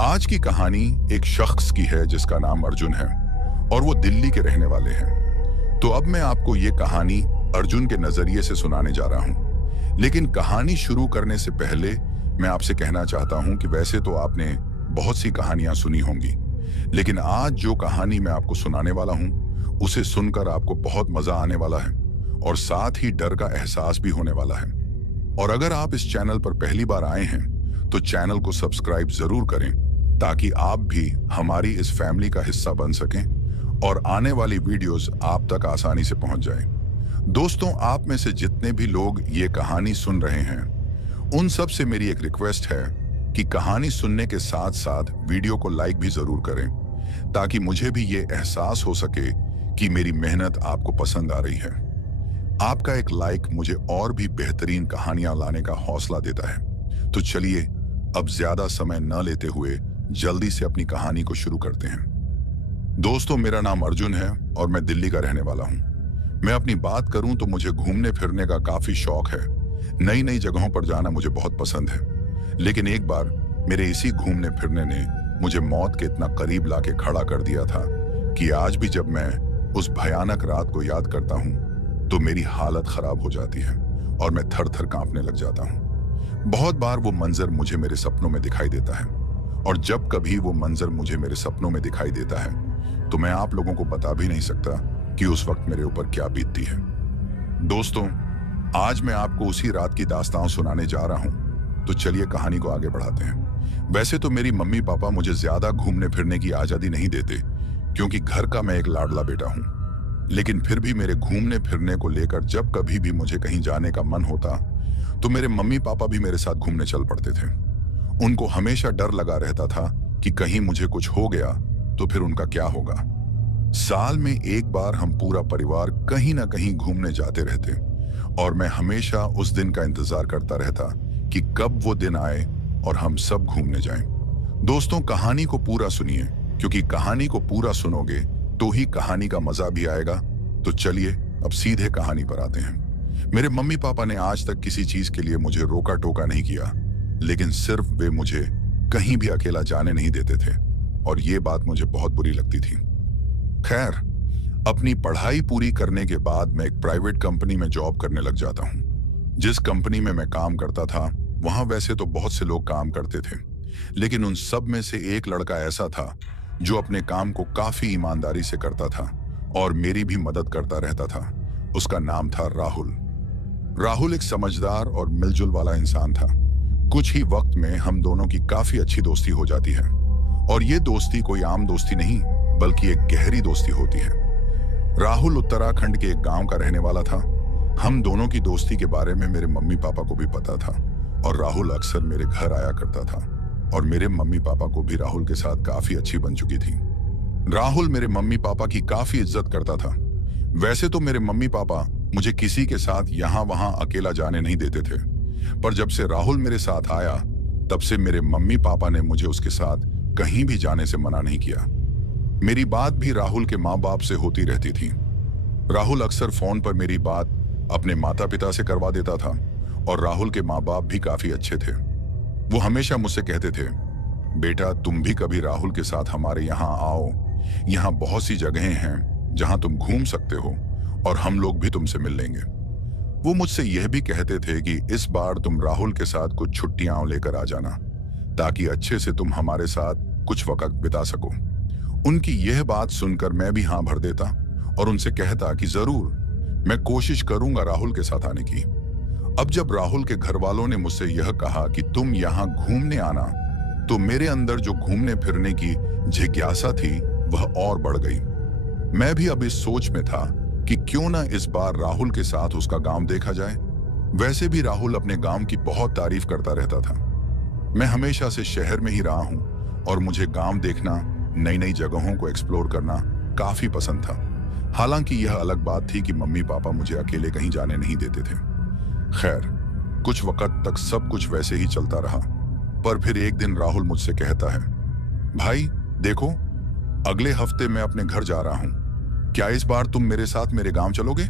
आज की कहानी एक शख्स की है जिसका नाम अर्जुन है और वो दिल्ली के रहने वाले हैं। तो अब मैं आपको ये कहानी अर्जुन के नजरिए से सुनाने जा रहा हूँ। लेकिन कहानी शुरू करने से पहले मैं आपसे कहना चाहता हूँ कि वैसे तो आपने बहुत सी कहानियां सुनी होंगी, लेकिन आज जो कहानी मैं आपको सुनाने वाला हूँ उसे सुनकर आपको बहुत मजा आने वाला है और साथ ही डर का एहसास भी होने वाला है। और अगर आप इस चैनल पर पहली बार आए हैं तो चैनल को सब्सक्राइब जरूर करें ताकि आप भी हमारी इस फैमिली का हिस्सा बन सकें और आने वाली वीडियोस आप तक आसानी से पहुंच जाएं। दोस्तों, आप में से जितने भी लोग ये कहानी सुन रहे हैं उन सब से मेरी एक रिक्वेस्ट है कि कहानी सुनने के साथ साथ वीडियो को लाइक भी जरूर करें ताकि मुझे भी ये एहसास हो सके कि मेरी मेहनत आपको पसंद आ रही है। आपका एक लाइक मुझे और भी बेहतरीन कहानियां लाने का हौसला देता है। तो चलिए अब ज्यादा समय न लेते हुए जल्दी से अपनी कहानी को शुरू करते हैं। दोस्तों, मेरा नाम अर्जुन है और मैं दिल्ली का रहने वाला हूं। मैं अपनी बात करूं तो मुझे घूमने फिरने का काफी शौक है। नई नई जगहों पर जाना मुझे बहुत पसंद है। लेकिन एक बार मेरे इसी घूमने फिरने ने मुझे मौत के इतना करीब लाके खड़ा कर दिया था कि आज भी जब मैं उस भयानक रात को याद करता हूं तो मेरी हालत खराब हो जाती है और मैं थर थर कांपने लग जाता हूं। बहुत बार वो मंजर मुझे मेरे सपनों में दिखाई देता है और जब कभी वो मंजर मुझे मेरे सपनों में दिखाई देता है तो मैं आप लोगों को बता भी नहीं सकता कि उस वक्त मेरे ऊपर क्या बीतती है। दोस्तों, आज मैं आपको उसी रात की दास्तान सुनाने जा रहा हूं, तो चलिए कहानी को आगे बढ़ाते हैं। वैसे तो मेरी मम्मी पापा मुझे ज्यादा घूमने फिरने की आजादी नहीं देते क्योंकि घर का मैं एक लाडला बेटा हूं। लेकिन फिर भी मेरे घूमने फिरने को लेकर जब कभी भी मुझे कहीं जाने का मन होता तो मेरे मम्मी पापा भी मेरे साथ घूमने चल पड़ते थे। उनको हमेशा डर लगा रहता था कि कहीं मुझे कुछ हो गया तो फिर उनका क्या होगा। साल में एक बार हम पूरा परिवार कहीं ना कहीं घूमने जाते रहते और मैं हमेशा उस दिन का इंतजार करता रहता कि कब वो दिन आए और हम सब घूमने जाएं। दोस्तों, कहानी को पूरा सुनिए क्योंकि कहानी को पूरा सुनोगे तो ही कहानी का मजा भी आएगा। तो चलिए अब सीधे कहानी पर आते हैं। मेरे मम्मी पापा ने आज तक किसी चीज के लिए मुझे रोका टोका नहीं किया, लेकिन सिर्फ वे मुझे कहीं भी अकेला जाने नहीं देते थे और ये बात मुझे बहुत बुरी लगती थी। खैर, अपनी पढ़ाई पूरी करने के बाद मैं एक प्राइवेट कंपनी में जॉब करने लग जाता हूँ। जिस कंपनी में मैं काम करता था वहां वैसे तो बहुत से लोग काम करते थे, लेकिन उन सब में से एक लड़का ऐसा था जो अपने काम को काफी ईमानदारी से करता था और मेरी भी मदद करता रहता था। उसका नाम था राहुल। राहुल एक समझदार और मिलजुल वाला इंसान था। कुछ ही वक्त में हम दोनों की काफी अच्छी दोस्ती हो जाती है और ये दोस्ती कोई आम दोस्ती नहीं बल्कि एक गहरी दोस्ती होती है। राहुल उत्तराखंड के एक गांव का रहने वाला था। हम दोनों की दोस्ती के बारे में मेरे मम्मी पापा को भी पता था और राहुल अक्सर मेरे घर आया करता था और मेरे मम्मी पापा को भी राहुल के साथ काफी अच्छी बन चुकी थी। राहुल मेरे मम्मी पापा की काफी इज्जत करता था। वैसे तो मेरे मम्मी पापा मुझे किसी के साथ यहाँ वहां अकेला जाने नहीं देते थे, पर जब से राहुल मेरे साथ आया तब से मेरे मम्मी पापा ने मुझे उसके साथ कहीं भी जाने से मना नहीं किया। मेरी बात भी राहुल के माँ बाप से होती रहती थी। राहुल अक्सर फोन पर मेरी बात अपने माता पिता से करवा देता था और राहुल के माँ बाप भी काफी अच्छे थे। वो हमेशा मुझसे कहते थे, बेटा तुम भी कभी राहुल के साथ हमारे यहाँ आओ, यहाँ बहुत सी जगहें हैं जहाँ तुम घूम सकते हो और हम लोग भी तुमसे मिल लेंगे। वो मुझसे यह भी कहते थे कि इस बार तुम राहुल के साथ कुछ छुट्टियां लेकर आ जाना ताकि अच्छे से तुम हमारे साथ कुछ वक्त बिता सको। उनकी यह बात सुनकर मैं भी हाँ भर देता और उनसे कहता कि जरूर मैं कोशिश करूंगा राहुल के साथ आने की। अब जब राहुल के घर वालों ने मुझसे यह कहा कि तुम यहाँ घूमने आना तो मेरे अंदर जो घूमने फिरने की जिज्ञासा थी वह और बढ़ गई। मैं भी अब इस सोच में था कि क्यों ना इस बार राहुल के साथ उसका गांव देखा जाए। वैसे भी राहुल अपने गांव की बहुत तारीफ करता रहता था। मैं हमेशा से शहर में ही रहा हूं और मुझे गांव देखना, नई नई जगहों को एक्सप्लोर करना काफी पसंद था। हालांकि यह अलग बात थी कि मम्मी पापा मुझे अकेले कहीं जाने नहीं देते थे। खैर, कुछ वक्त तक सब कुछ वैसे ही चलता रहा, पर फिर एक दिन राहुल मुझसे कहता है, भाई देखो, अगले हफ्ते मैं अपने घर जा रहा हूं, क्या इस बार तुम मेरे साथ मेरे गांव चलोगे?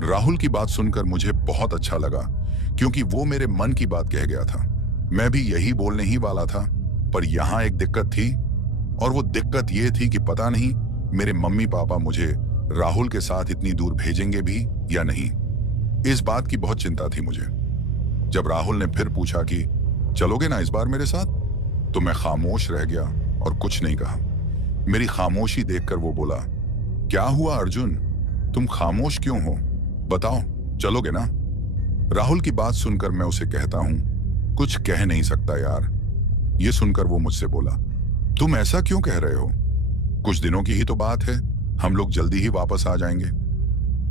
राहुल की बात सुनकर मुझे बहुत अच्छा लगा क्योंकि वो मेरे मन की बात कह गया था। मैं भी यही बोलने ही वाला था पर यहाँ एक दिक्कत थी, और वो दिक्कत ये थी कि पता नहीं मेरे मम्मी पापा मुझे राहुल के साथ इतनी दूर भेजेंगे भी या नहीं। इस बात की बहुत चिंता थी मुझे। जब राहुल ने फिर पूछा कि चलोगे ना इस बार मेरे साथ, तो मैं खामोश रह गया और कुछ नहीं कहा। मेरी खामोशी देखकर वो बोला, क्या हुआ अर्जुन, तुम खामोश क्यों हो, बताओ चलोगे ना। राहुल की बात सुनकर मैं उसे कहता हूं, कुछ कह नहीं सकता यार। ये सुनकर वो मुझसे बोला, तुम ऐसा क्यों कह रहे हो, कुछ दिनों की ही तो बात है, हम लोग जल्दी ही वापस आ जाएंगे।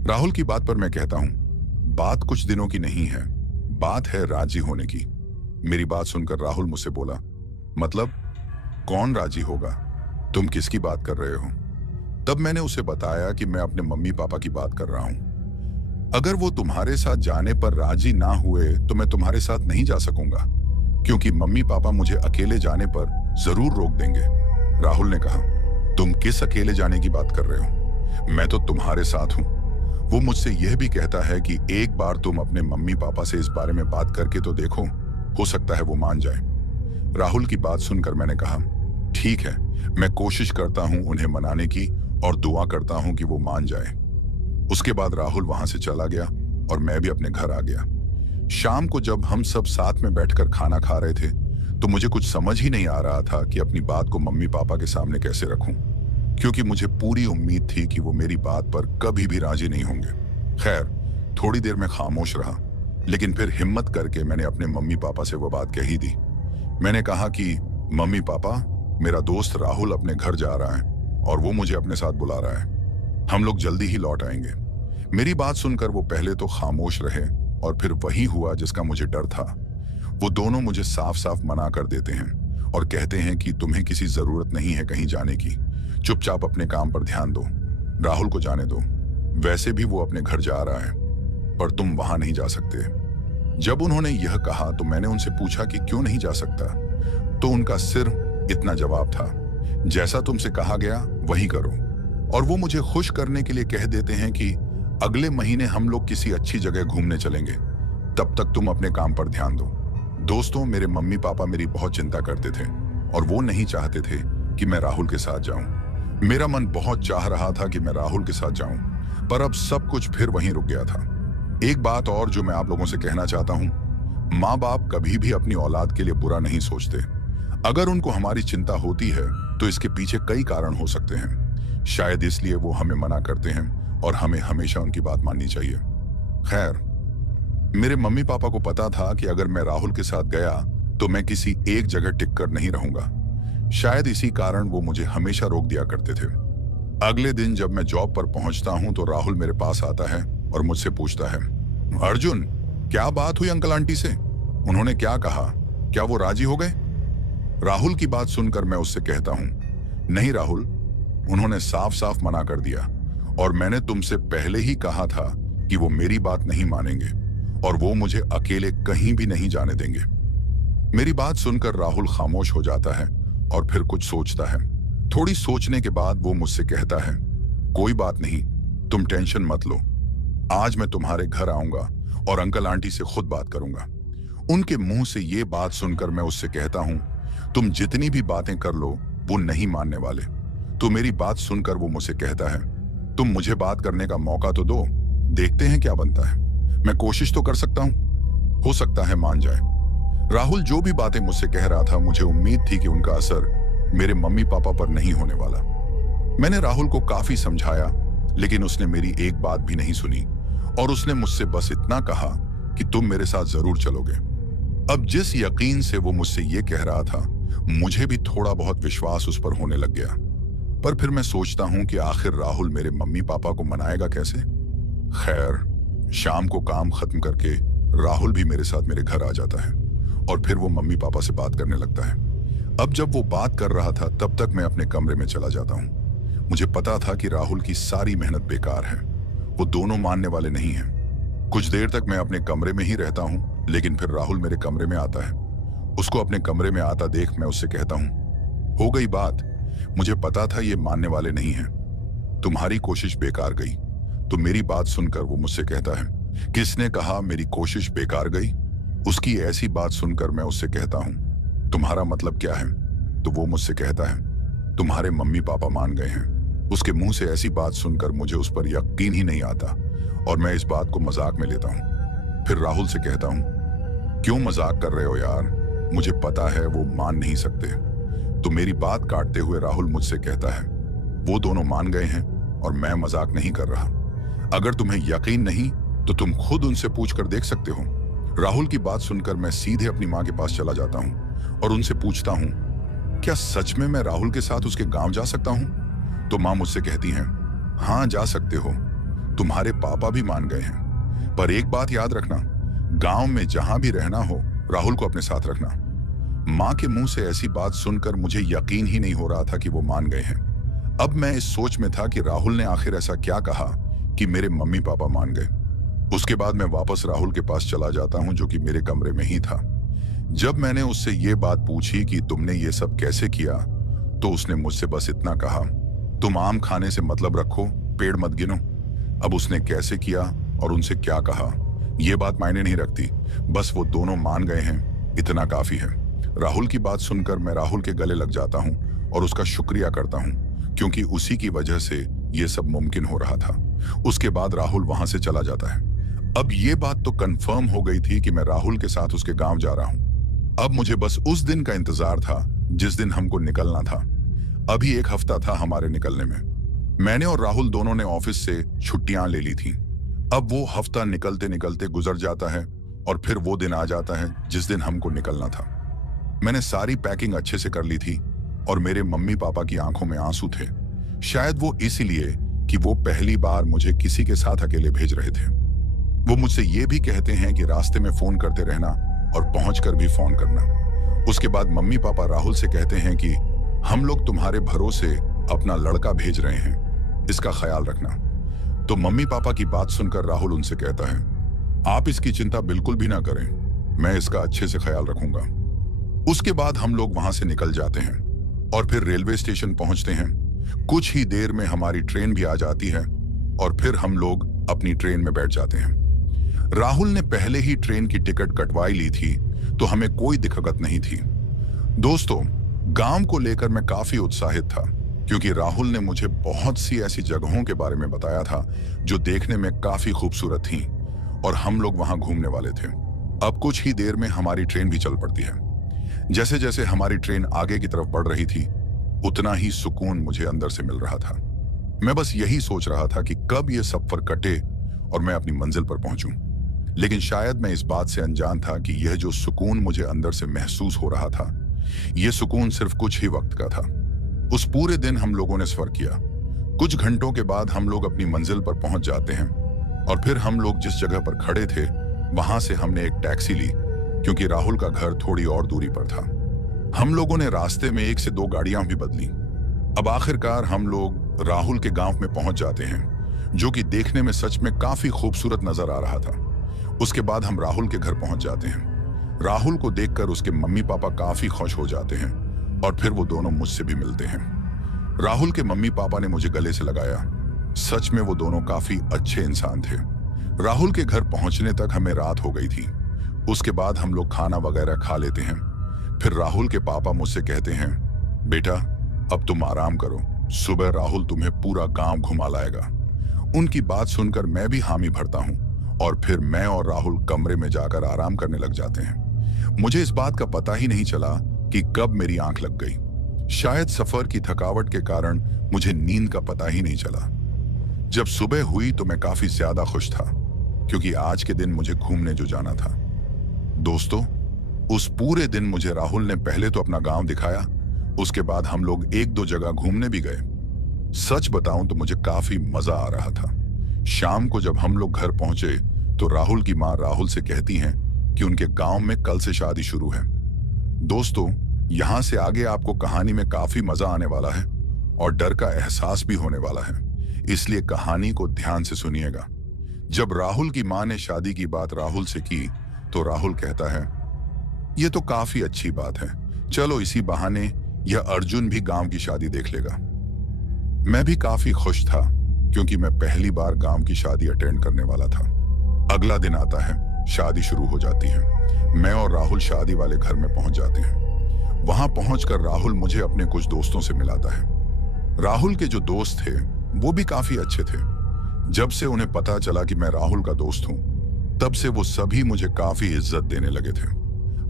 राहुल की बात पर मैं कहता हूं, बात कुछ दिनों की नहीं है, बात है राजी होने की। मेरी बात सुनकर राहुल मुझसे बोला, मतलब कौन राजी होगा, तुम किसकी बात कर रहे हो। तब मैंने उसे बताया कि मैं अपने मम्मी पापा की बात कर रहा हूं। अगर वो तुम्हारे साथ जाने पर राजी ना हुए तो मैं तुम्हारे साथ नहीं जा सकूंगा, क्योंकि मम्मी पापा मुझे अकेले जाने पर जरूर रोक देंगे। राहुल ने कहा, तुम किस अकेले जाने की बात कर रहे हो, मैं तो तुम्हारे साथ हूं। वो मुझसे यह भी कहता है कि एक बार तुम अपने मम्मी पापा से इस बारे में बात करके तो देखो, हो सकता है वो मान जाए। राहुल की बात सुनकर मैंने कहा, ठीक है, मैं कोशिश करता हूं उन्हें मनाने की और दुआ करता हूं कि वो मान जाए। उसके बाद राहुल वहां से चला गया और मैं भी अपने घर आ गया। शाम को जब हम सब साथ में बैठकर खाना खा रहे थे तो मुझे कुछ समझ ही नहीं आ रहा था कि अपनी बात को मम्मी पापा के सामने कैसे रखूं, क्योंकि मुझे पूरी उम्मीद थी कि वो मेरी बात पर कभी भी राजी नहीं होंगे। खैर, थोड़ी देर में खामोश रहा, लेकिन फिर हिम्मत करके मैंने अपने मम्मी पापा से वो बात कही दी। मैंने कहा कि मम्मी पापा, मेरा दोस्त राहुल अपने घर जा रहा है और वो मुझे अपने साथ बुला रहा है, हम लोग जल्दी ही लौट आएंगे। मेरी बात सुनकर वो पहले तो खामोश रहे और फिर वही हुआ जिसका मुझे डर था। वो दोनों मुझे साफ साफ मना कर देते हैं और कहते हैं कि तुम्हें किसी जरूरत नहीं है कहीं जाने की, चुपचाप अपने काम पर ध्यान दो, राहुल को जाने दो, वैसे भी वो अपने घर जा रहा है, पर तुम वहां नहीं जा सकते। जब उन्होंने यह कहा तो मैंने उनसे पूछा कि क्यों नहीं जा सकता, तो उनका सिर्फ इतना जवाब था, जैसा तुमसे कहा गया वही करो। और वो मुझे खुश करने के लिए कह देते हैं कि अगले महीने हम लोग किसी अच्छी जगह घूमने चलेंगे, तब तक तुम अपने काम पर ध्यान दो। दोस्तों, मेरे मम्मी पापा मेरी बहुत चिंता करते थे और वो नहीं चाहते थे कि मैं राहुल के साथ जाऊं। मेरा मन बहुत चाह रहा था कि मैं राहुल के साथ जाऊं, पर अब सब कुछ फिर वहीं रुक गया था। एक बात और जो मैं आप लोगों से कहना चाहता हूं, माँ बाप कभी भी अपनी औलाद के लिए बुरा नहीं सोचते। अगर उनको हमारी चिंता होती है तो इसके पीछे कई कारण हो सकते हैं, शायद इसलिए वो हमें मना करते हैं और हमें हमेशा उनकी बात माननी चाहिए। खैर, मेरे मम्मी पापा को पता था कि अगर मैं राहुल के साथ गया तो मैं किसी एक जगह टिक कर नहीं रहूंगा। शायद इसी कारण वो मुझे हमेशा रोक दिया करते थे। अगले दिन जब मैं जॉब पर पहुंचता हूं तो राहुल मेरे पास आता है और मुझसे पूछता है, अर्जुन, क्या बात हुई अंकल आंटी से, उन्होंने क्या कहा, क्या वो राजी हो गए। राहुल की बात सुनकर मैं उससे कहता हूं, नहीं राहुल, उन्होंने साफ साफ मना कर दिया और मैंने तुमसे पहले ही कहा था कि वो मेरी बात नहीं मानेंगे और वो मुझे अकेले कहीं भी नहीं जाने देंगे। मेरी बात सुनकर राहुल खामोश हो जाता है और फिर कुछ सोचता है। थोड़ी सोचने के बाद वो मुझसे कहता है, कोई बात नहीं, तुम टेंशन मत लो, आज मैं तुम्हारे घर आऊंगा और अंकल आंटी से खुद बात करूंगा। उनके मुंह से ये बात सुनकर मैं उससे कहता हूं, तुम जितनी भी बातें कर लो वो नहीं मानने वाले। तो मेरी बात सुनकर वो मुझसे कहता है, तुम मुझे बात करने का मौका तो दो, देखते हैं क्या बनता है, मैं कोशिश तो कर सकता हूं, हो सकता है मान जाए। राहुल जो भी बातें मुझसे कह रहा था, मुझे उम्मीद थी कि उनका असर मेरे मम्मी पापा पर नहीं होने वाला। मैंने राहुल को काफी समझाया, लेकिन उसने मेरी एक बात भी नहीं सुनी और उसने मुझसे बस इतना कहा कि तुम मेरे साथ जरूर चलोगे। अब जिस यकीन से वो मुझसे ये कह रहा था, मुझे भी थोड़ा बहुत विश्वास उस पर होने लग गया। पर फिर मैं सोचता हूं कि आखिर राहुल मेरे मम्मी पापा को मनाएगा कैसे। खैर, शाम को काम खत्म करके राहुल भी मेरे साथ मेरे घर आ जाता है और फिर वो मम्मी पापा से बात करने लगता है। अब जब वो बात कर रहा था तब तक मैं अपने कमरे में चला जाता हूँ। मुझे पता था कि राहुल की सारी मेहनत बेकार है, वो दोनों मानने वाले नहीं हैं। कुछ देर तक मैं अपने कमरे में ही रहता हूँ, लेकिन फिर राहुल मेरे कमरे में आता है। उसको अपने कमरे में आता देख मैं उससे कहता हूँ, हो गई बात, मुझे पता था ये मानने वाले नहीं हैं, तुम्हारी कोशिश बेकार गई। तो मेरी बात सुनकर वो मुझसे कहता है, किसने कहा मेरी कोशिश बेकार गई। उसकी ऐसी बात सुनकर मैं उससे कहता हूँ, तुम्हारा मतलब क्या है, तो वो मुझसे कहता है, तुम्हारे मम्मी पापा मान गए हैं। उसके मुंह से ऐसी बात सुनकर मुझे उस पर यकीन ही नहीं आता और मैं इस बात को मजाक में लेता हूँ। फिर राहुल से कहता हूँ, क्यों मजाक कर रहे हो यार, मुझे पता है वो मान नहीं सकते। तो मेरी बात काटते हुए राहुल मुझसे कहता है, वो दोनों मान गए हैं और मैं मजाक नहीं कर रहा। अगर तुम्हें यकीन नहीं तो तुम खुद उनसे पूछ कर देख सकते हो। राहुल की बात सुनकर मैं सीधे अपनी माँ के पास चला जाता हूँ और उनसे पूछता हूँ, क्या सच में मैं राहुल के साथ उसके गांव जा सकता हूँ? तो माँ मुझसे कहती हैं, हाँ जा सकते हो, तुम्हारे पापा भी मान गए हैं। पर एक बात याद रखना, गांव में जहां भी रहना हो राहुल को अपने साथ रखना। माँ के मुंह से ऐसी बात सुनकर मुझे यकीन ही नहीं हो रहा था कि वो मान गए हैं। अब मैं इस सोच में था कि राहुल ने आखिर ऐसा क्या कहा कि मेरे मम्मी पापा मान गए। उसके बाद मैं वापस राहुल के पास चला जाता हूं, जो कि मेरे कमरे में ही था। जब मैंने उससे ये बात पूछी कि तुमने ये सब कैसे किया, तो उसने मुझसे बस इतना कहा, तुम आम खाने से मतलब रखो, पेड़ मत गिनो। अब उसने कैसे किया और उनसे क्या कहा ये बात मायने नहीं रखती, बस वो दोनों मान गए हैं, इतना काफी है। राहुल की बात सुनकर मैं राहुल के गले लग जाता हूं और उसका शुक्रिया करता हूं, क्योंकि उसी की वजह से ये सब मुमकिन हो रहा था। उसके बाद राहुल वहां से चला जाता है। अब ये बात तो कंफर्म हो गई थी कि मैं राहुल के साथ उसके गांव जा रहा हूं। अब मुझे बस उस दिन का इंतजार था जिस दिन हमको निकलना था। अभी एक हफ्ता था हमारे निकलने में। मैंने और राहुल दोनों ने ऑफिस से छुट्टियां ले ली थी। अब वो हफ्ता निकलते निकलते गुजर जाता है और फिर वो दिन आ जाता है जिस दिन हमको निकलना था। मैंने सारी पैकिंग अच्छे से कर ली थी और मेरे मम्मी पापा की आंखों में आंसू थे। शायद वो इसीलिए कि वो पहली बार मुझे किसी के साथ अकेले भेज रहे थे। वो मुझसे ये भी कहते हैं कि रास्ते में फोन करते रहना और पहुंचकर भी फोन करना। उसके बाद मम्मी पापा राहुल से कहते हैं कि हम लोग तुम्हारे भरोसे अपना लड़का भेज रहे हैं, इसका ख्याल रखना। तो मम्मी पापा की बात सुनकर राहुल उनसे कहता है, आप इसकी चिंता बिल्कुल भी ना करें, मैं इसका अच्छे से ख्याल रखूंगा। उसके बाद हम लोग वहां से निकल जाते हैं और फिर रेलवे स्टेशन पहुंचते हैं। कुछ ही देर में हमारी ट्रेन भी आ जाती है और फिर हम लोग अपनी ट्रेन में बैठ जाते हैं। राहुल ने पहले ही ट्रेन की टिकट कटवाई ली थी, तो हमें कोई दिक्कत नहीं थी। दोस्तों, गांव को लेकर मैं काफी उत्साहित था, क्योंकि राहुल ने मुझे बहुत सी ऐसी जगहों के बारे में बताया था जो देखने में काफी खूबसूरत थीं और हम लोग वहां घूमने वाले थे। अब कुछ ही देर में हमारी ट्रेन भी चल पड़ती है। जैसे जैसे हमारी ट्रेन आगे की तरफ बढ़ रही थी, उतना ही सुकून मुझे अंदर से मिल रहा था। मैं बस यही सोच रहा था कि कब ये सफर कटे और मैं अपनी मंजिल पर पहुंचूं। लेकिन शायद मैं इस बात से अनजान था कि यह जो सुकून मुझे अंदर से महसूस हो रहा था, यह सुकून सिर्फ कुछ ही वक्त का था। उस पूरे दिन हम लोगों ने सफर किया। कुछ घंटों के बाद हम लोग अपनी मंजिल पर पहुंच जाते हैं और फिर हम लोग जिस जगह पर खड़े थे वहां से हमने एक टैक्सी ली, क्योंकि राहुल का घर थोड़ी और दूरी पर था। हम लोगों ने रास्ते में 1 से 2 गाड़ियां भी बदली। अब आखिरकार हम लोग राहुल के गांव में पहुंच जाते हैं, जो कि देखने में सच में काफी खूबसूरत नजर आ रहा था। उसके बाद हम राहुल के घर पहुंच जाते हैं। राहुल को देखकर उसके मम्मी पापा काफी खुश हो जाते हैं और फिर वो दोनों मुझसे भी मिलते हैं। राहुल के मम्मी पापा ने मुझे गले से लगाया। सच में वो दोनों काफी अच्छे इंसान थे। राहुल के घर पहुंचने तक हमें रात हो गई थी। उसके बाद हम लोग खाना वगैरह खा लेते हैं। फिर राहुल के पापा मुझसे कहते हैं, बेटा अब तुम आराम करो, सुबह राहुल तुम्हें पूरा गांव घुमा लाएगा। उनकी बात सुनकर मैं भी हामी भरता हूं और फिर मैं और राहुल कमरे में जाकर आराम करने लग जाते हैं। मुझे इस बात का पता ही नहीं चला कि कब मेरी आंख लग गई। शायद सफर की थकावट के कारण मुझे नींद का पता ही नहीं चला। जब सुबह हुई तो मैं काफी ज्यादा खुश था, क्योंकि आज के दिन मुझे घूमने जो जाना था। दोस्तों, उस पूरे दिन मुझे राहुल ने पहले तो अपना गांव दिखाया, उसके बाद हम लोग 1-2 जगह घूमने भी गए। सच बताऊं तो मुझे काफी मजा आ रहा था। शाम को जब हम लोग घर पहुंचे तो राहुल की माँ राहुल से कहती हैं कि उनके गांव में कल से शादी शुरू है। दोस्तों, यहां से आगे आपको कहानी में काफी मजा आने वाला है और डर का एहसास भी होने वाला है, इसलिए कहानी को ध्यान से सुनिएगा। जब राहुल की माँ ने शादी की बात राहुल से की तो राहुल कहता है, यह तो काफी अच्छी बात है, चलो इसी बहाने यह अर्जुन भी गांव की शादी देख लेगा। मैं भी काफी खुश था, क्योंकि मैं पहली बार गांव की शादी अटेंड करने वाला था। अगला दिन आता है, शादी शुरू हो जाती है। मैं और राहुल शादी वाले घर में पहुंच जाते हैं। वहां पहुंचकर राहुल मुझे अपने कुछ दोस्तों से मिलाता है। राहुल के जो दोस्त थे वो भी काफी अच्छे थे। जब से उन्हें पता चला कि मैं राहुल का दोस्त हूं, तब से वो सभी मुझे काफी इज्जत देने लगे थे।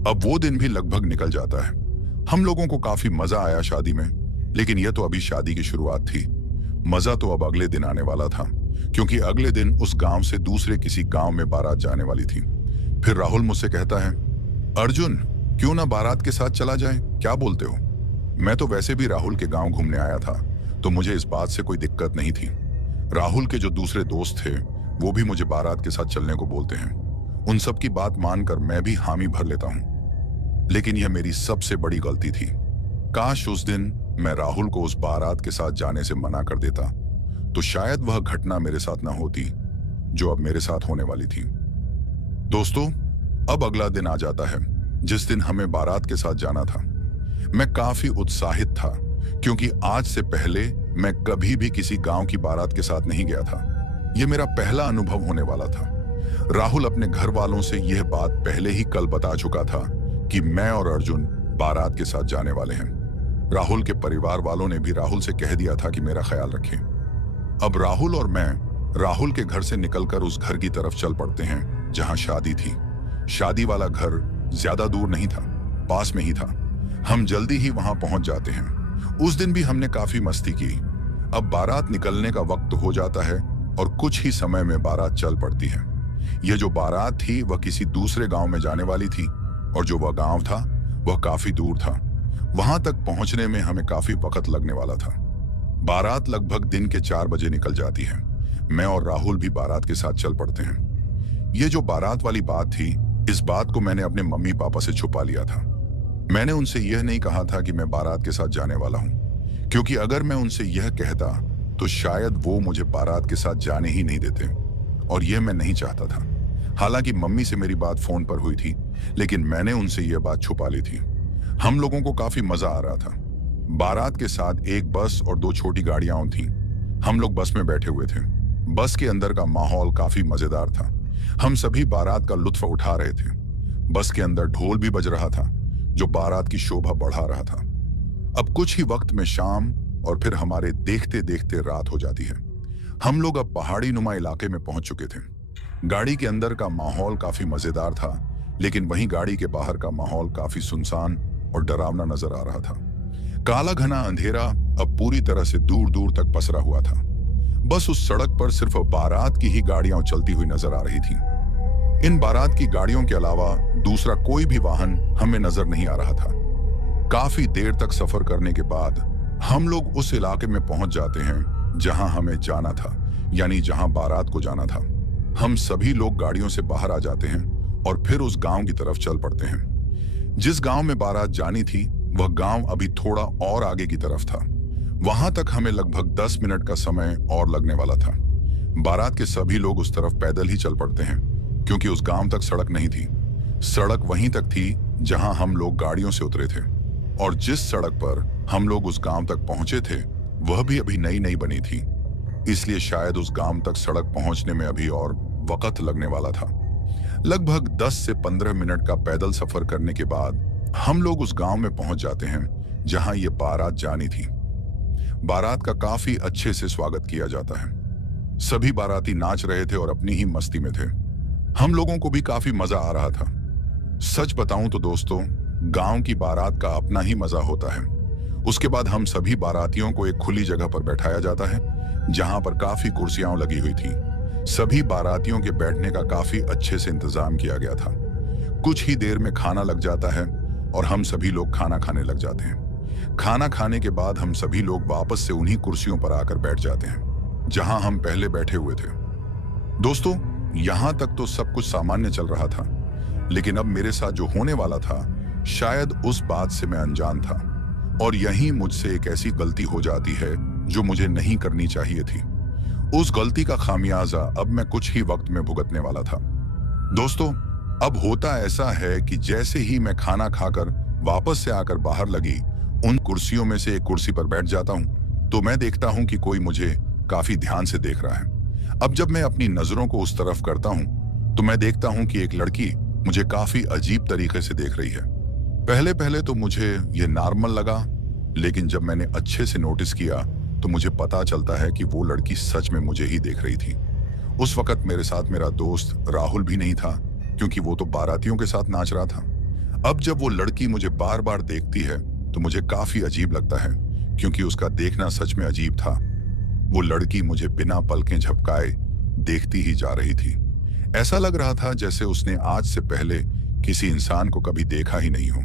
अब वो दिन भी लगभग निकल जाता है। हम लोगों को काफी मजा आया शादी में, लेकिन यह तो अभी शादी की शुरुआत थी। मजा तो अब अगले दिन आने वाला था, क्योंकि अगले दिन उस गांव से दूसरे किसी गांव में बारात जाने वाली थी। फिर राहुल मुझसे कहता है, अर्जुन क्यों ना बारात के साथ चला जाए, क्या बोलते हो? मैं तो वैसे भी राहुल के गांव घूमने आया था, तो मुझे इस बात से कोई दिक्कत नहीं थी। राहुल के जो दूसरे दोस्त थे वो भी मुझे बारात के साथ चलने को बोलते हैं। उन सब की बात मानकर मैं भी हामी भर लेता हूं। लेकिन यह मेरी सबसे बड़ी गलती थी। काश उस दिन मैं राहुल को उस बारात के साथ जाने से मना कर देता, तो शायद वह घटना मेरे साथ ना होती जो अब मेरे साथ होने वाली थी। दोस्तों, अब अगला दिन आ जाता है जिस दिन हमें बारात के साथ जाना था। मैं काफी उत्साहित था, क्योंकि आज से पहले मैं कभी भी किसी गांव की बारात के साथ नहीं गया था। यह मेरा पहला अनुभव होने वाला था। राहुल अपने घर वालों से यह बात पहले ही कल बता चुका था कि मैं और अर्जुन बारात के साथ जाने वाले हैं। राहुल के परिवार वालों ने भी राहुल से कह दिया था कि मेरा ख्याल रखें। अब राहुल और मैं राहुल के घर से निकलकर उस घर की तरफ चल पड़ते हैं जहां शादी थी। शादी वाला घर ज्यादा दूर नहीं था, पास में ही था। हम जल्दी ही वहां पहुंच जाते हैं। उस दिन भी हमने काफी मस्ती की। अब बारात निकलने का वक्त हो जाता है और कुछ ही समय में बारात चल पड़ती है। यह जो बारात थी वह किसी दूसरे गांव में जाने वाली थी, और जो वह गांव था वह काफी दूर था। वहां तक पहुंचने में हमें काफी वक्त लगने वाला था। बारात लगभग दिन के 4 बजे निकल जाती है। मैं और राहुल भी बारात के साथ चल पड़ते हैं। यह जो बारात वाली बात थी, इस बात को मैंने अपने मम्मी पापा से छुपा लिया था। मैंने उनसे यह नहीं कहा था कि मैं बारात के साथ जाने वाला हूं, क्योंकि अगर मैं उनसे यह कहता तो शायद वो मुझे बारात के साथ जाने ही नहीं देते, और यह मैं नहीं चाहता था। हालांकि मम्मी से मेरी बात फोन पर हुई थी, लेकिन मैंने उनसे यह बात छुपा ली थी। हम लोगों को काफी मजा आ रहा था। बारात के साथ एक बस और 2 छोटी गाड़ियां थीं। हम लोग बस में बैठे हुए थे। बस के अंदर का माहौल काफी मजेदार था। हम सभी बारात का लुत्फ उठा रहे थे। बस के अंदर ढोल भी बज रहा था, जो बारात की शोभा बढ़ा रहा था। अब कुछ ही वक्त में शाम और फिर हमारे देखते देखते रात हो जाती है। हम लोग अब पहाड़ी नुमा इलाके में पहुंच चुके थे। गाड़ी के अंदर का माहौल काफी मजेदार था, लेकिन वहीं गाड़ी के बाहर का माहौल काफी सुनसान और डरावना नजर आ रहा था। काला घना अंधेरा अब पूरी तरह से दूर दूर तक पसरा हुआ था। बस उस सड़क पर सिर्फ बारात की ही गाड़ियां चलती हुई नजर आ रही थीं। इन बारात की गाड़ियों के अलावा दूसरा कोई भी वाहन हमें नजर नहीं आ रहा था। काफी देर तक सफर करने के बाद हम लोग उस इलाके में पहुंच जाते हैं जहां हमें जाना था, यानी जहां बारात को जाना था। हम सभी लोग गाड़ियों से बाहर आ जाते हैं और फिर उस गांव की तरफ चल पड़ते हैं। जिस गांव में बारात जानी थी वह गांव अभी थोड़ा और आगे की तरफ था। वहां तक हमें लगभग 10 मिनट का समय और लगने वाला था। बारात के सभी लोग उस तरफ पैदल ही चल पड़ते हैं, क्योंकि उस गांव तक सड़क नहीं थी। सड़क वहीं तक थी जहां हम लोग गाड़ियों से उतरे थे, और जिस सड़क पर हम लोग उस गांव तक पहुंचे थे वह भी अभी नई नई बनी थी। इसलिए शायद उस गांव तक सड़क पहुंचने में अभी और वक्त लगने वाला था। लगभग 10 से 15 मिनट का पैदल सफर करने के बाद हम लोग उस गांव में पहुंच जाते हैं जहां ये बारात जानी थी। बारात का काफी अच्छे से स्वागत किया जाता है। सभी बाराती नाच रहे थे और अपनी ही मस्ती में थे। हम लोगों को भी काफी मजा आ रहा था। सच बताऊं तो दोस्तों, गांव की बारात का अपना ही मजा होता है। उसके बाद हम सभी बारातियों को एक खुली जगह पर बैठाया जाता है, जहां पर काफी कुर्सियां लगी हुई थी। सभी बारातियों के बैठने का काफी अच्छे से इंतजाम किया गया था। कुछ ही देर में खाना लग जाता है और हम सभी लोग खाना खाने लग जाते हैं। खाना खाने के बाद हम सभी लोग वापस से उन्हीं कुर्सियों पर आकर बैठ जाते हैं जहां हम पहले बैठे हुए थे। दोस्तों, यहां तक तो सब कुछ सामान्य चल रहा था, लेकिन अब मेरे साथ जो होने वाला था शायद उस बात से मैं अनजान था, और यहीं मुझसे एक ऐसी गलती हो जाती है जो मुझे नहीं करनी चाहिए थी। उस गलती का खामियाजा अब मैं कुछ ही वक्त में भुगतने वाला था। दोस्तों, अब होता ऐसा है कि जैसे ही मैं खाना खाकर वापस से आकर बाहर लगी उन कुर्सियों में से एक कुर्सी पर बैठ जाता हूं, तो मैं देखता हूं कि कोई मुझे काफी ध्यान से देख रहा है। अब जब मैं अपनी नजरों को उस तरफ करता हूं तो मैं देखता हूं कि एक लड़की मुझे काफी अजीब तरीके से देख रही है। पहले पहले तो मुझे ये नॉर्मल लगा, लेकिन जब मैंने अच्छे से नोटिस किया तो मुझे पता चलता है कि वो लड़की सच में मुझे ही देख रही थी। उस वक्त मेरे साथ मेरा दोस्त राहुल भी नहीं था, क्योंकि वो तो बारातियों के साथ नाच रहा था। अब जब वो लड़की मुझे बार बार देखती है तो मुझे काफी अजीब लगता है, क्योंकि उसका देखना सच में अजीब था। वो लड़की मुझे बिना पलकें झपकाए देखती ही जा रही थी। ऐसा लग रहा था जैसे उसने आज से पहले किसी इंसान को कभी देखा ही नहीं हो।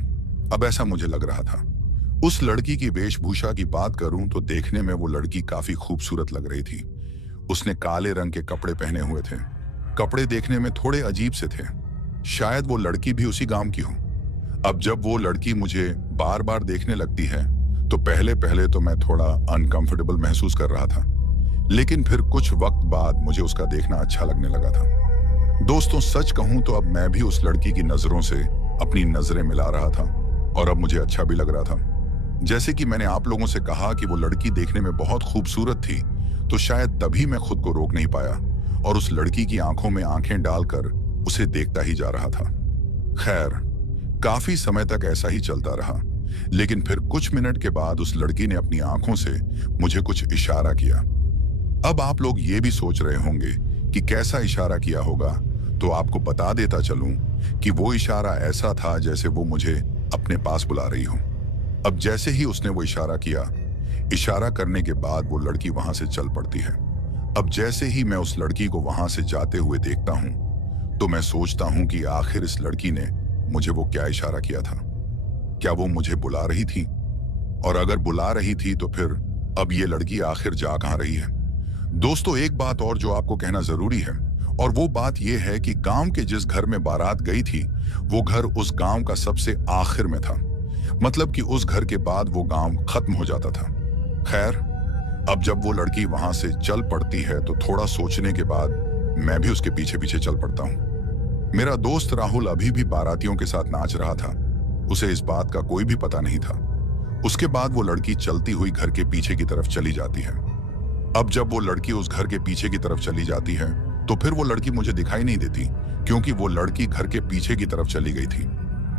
अब ऐसा मुझे लग रहा था। उस लड़की की वेशभूषा की बात करूं तो देखने में वो लड़की काफी खूबसूरत लग रही थी। उसने काले रंग के कपड़े पहने हुए थे। कपड़े देखने में थोड़े अजीब से थे। शायद वो लड़की भी उसी गांव की हो। अब जब वो लड़की मुझे बार बार देखने लगती है तो पहले पहले तो मैं थोड़ा अनकंफर्टेबल महसूस कर रहा था, लेकिन फिर कुछ वक्त बाद मुझे उसका देखना अच्छा लगने लगा था। दोस्तों, सच कहूं तो अब मैं भी उस लड़की की नजरों से अपनी नजरें मिला रहा था, और अब मुझे अच्छा भी लग रहा था। जैसे कि मैंने आप लोगों से कहा कि वो लड़की देखने में बहुत खूबसूरत थी, तो शायद तभी मैं खुद को रोक नहीं पाया और उस लड़की की आंखों में आंखें डालकर उसे देखता ही जा रहा था। खैर, काफी समय तक ऐसा ही चलता रहा, लेकिन फिर कुछ मिनट के बाद उस लड़की ने अपनी आंखों से मुझे कुछ इशारा किया। अब आप लोग ये भी सोच रहे होंगे कि कैसा इशारा किया होगा, तो आपको बता देता चलूं कि वो इशारा ऐसा था जैसे वो मुझे अपने पास बुला रही हो। अब जैसे ही उसने वो इशारा किया, इशारा करने के बाद वो लड़की वहां से चल पड़ती है। अब जैसे ही मैं उस लड़की को वहां से जाते हुए देखता हूं, तो मैं सोचता हूं कि आखिर इस लड़की ने मुझे वो क्या इशारा किया था। क्या वो मुझे बुला रही थी? और अगर बुला रही थी तो फिर अब ये लड़की आखिर जा कहां रही है? दोस्तों, एक बात और जो आपको कहना जरूरी है, और वो बात यह है कि गांव के जिस घर में बारात गई थी, वो घर उस गांव का सबसे आखिर में था। मतलब कि उस घर के बाद वो गांव खत्म हो जाता था। खैर, अब जब वो लड़की वहां से चल पड़ती है तो थोड़ा सोचने के बाद मैं भी उसके पीछे पीछे चल पड़ता हूं। मेरा दोस्त राहुल अभी भी बारातियों के साथ नाच रहा था। उसे इस बात का कोई भी पता नहीं था। उसके बाद वो लड़की चलती हुई घर के पीछे की तरफ चली जाती है। अब जब वो लड़की उस घर के पीछे की तरफ चली जाती है तो फिर वो लड़की मुझे दिखाई नहीं देती, क्योंकि वो लड़की घर के पीछे की तरफ चली गई थी।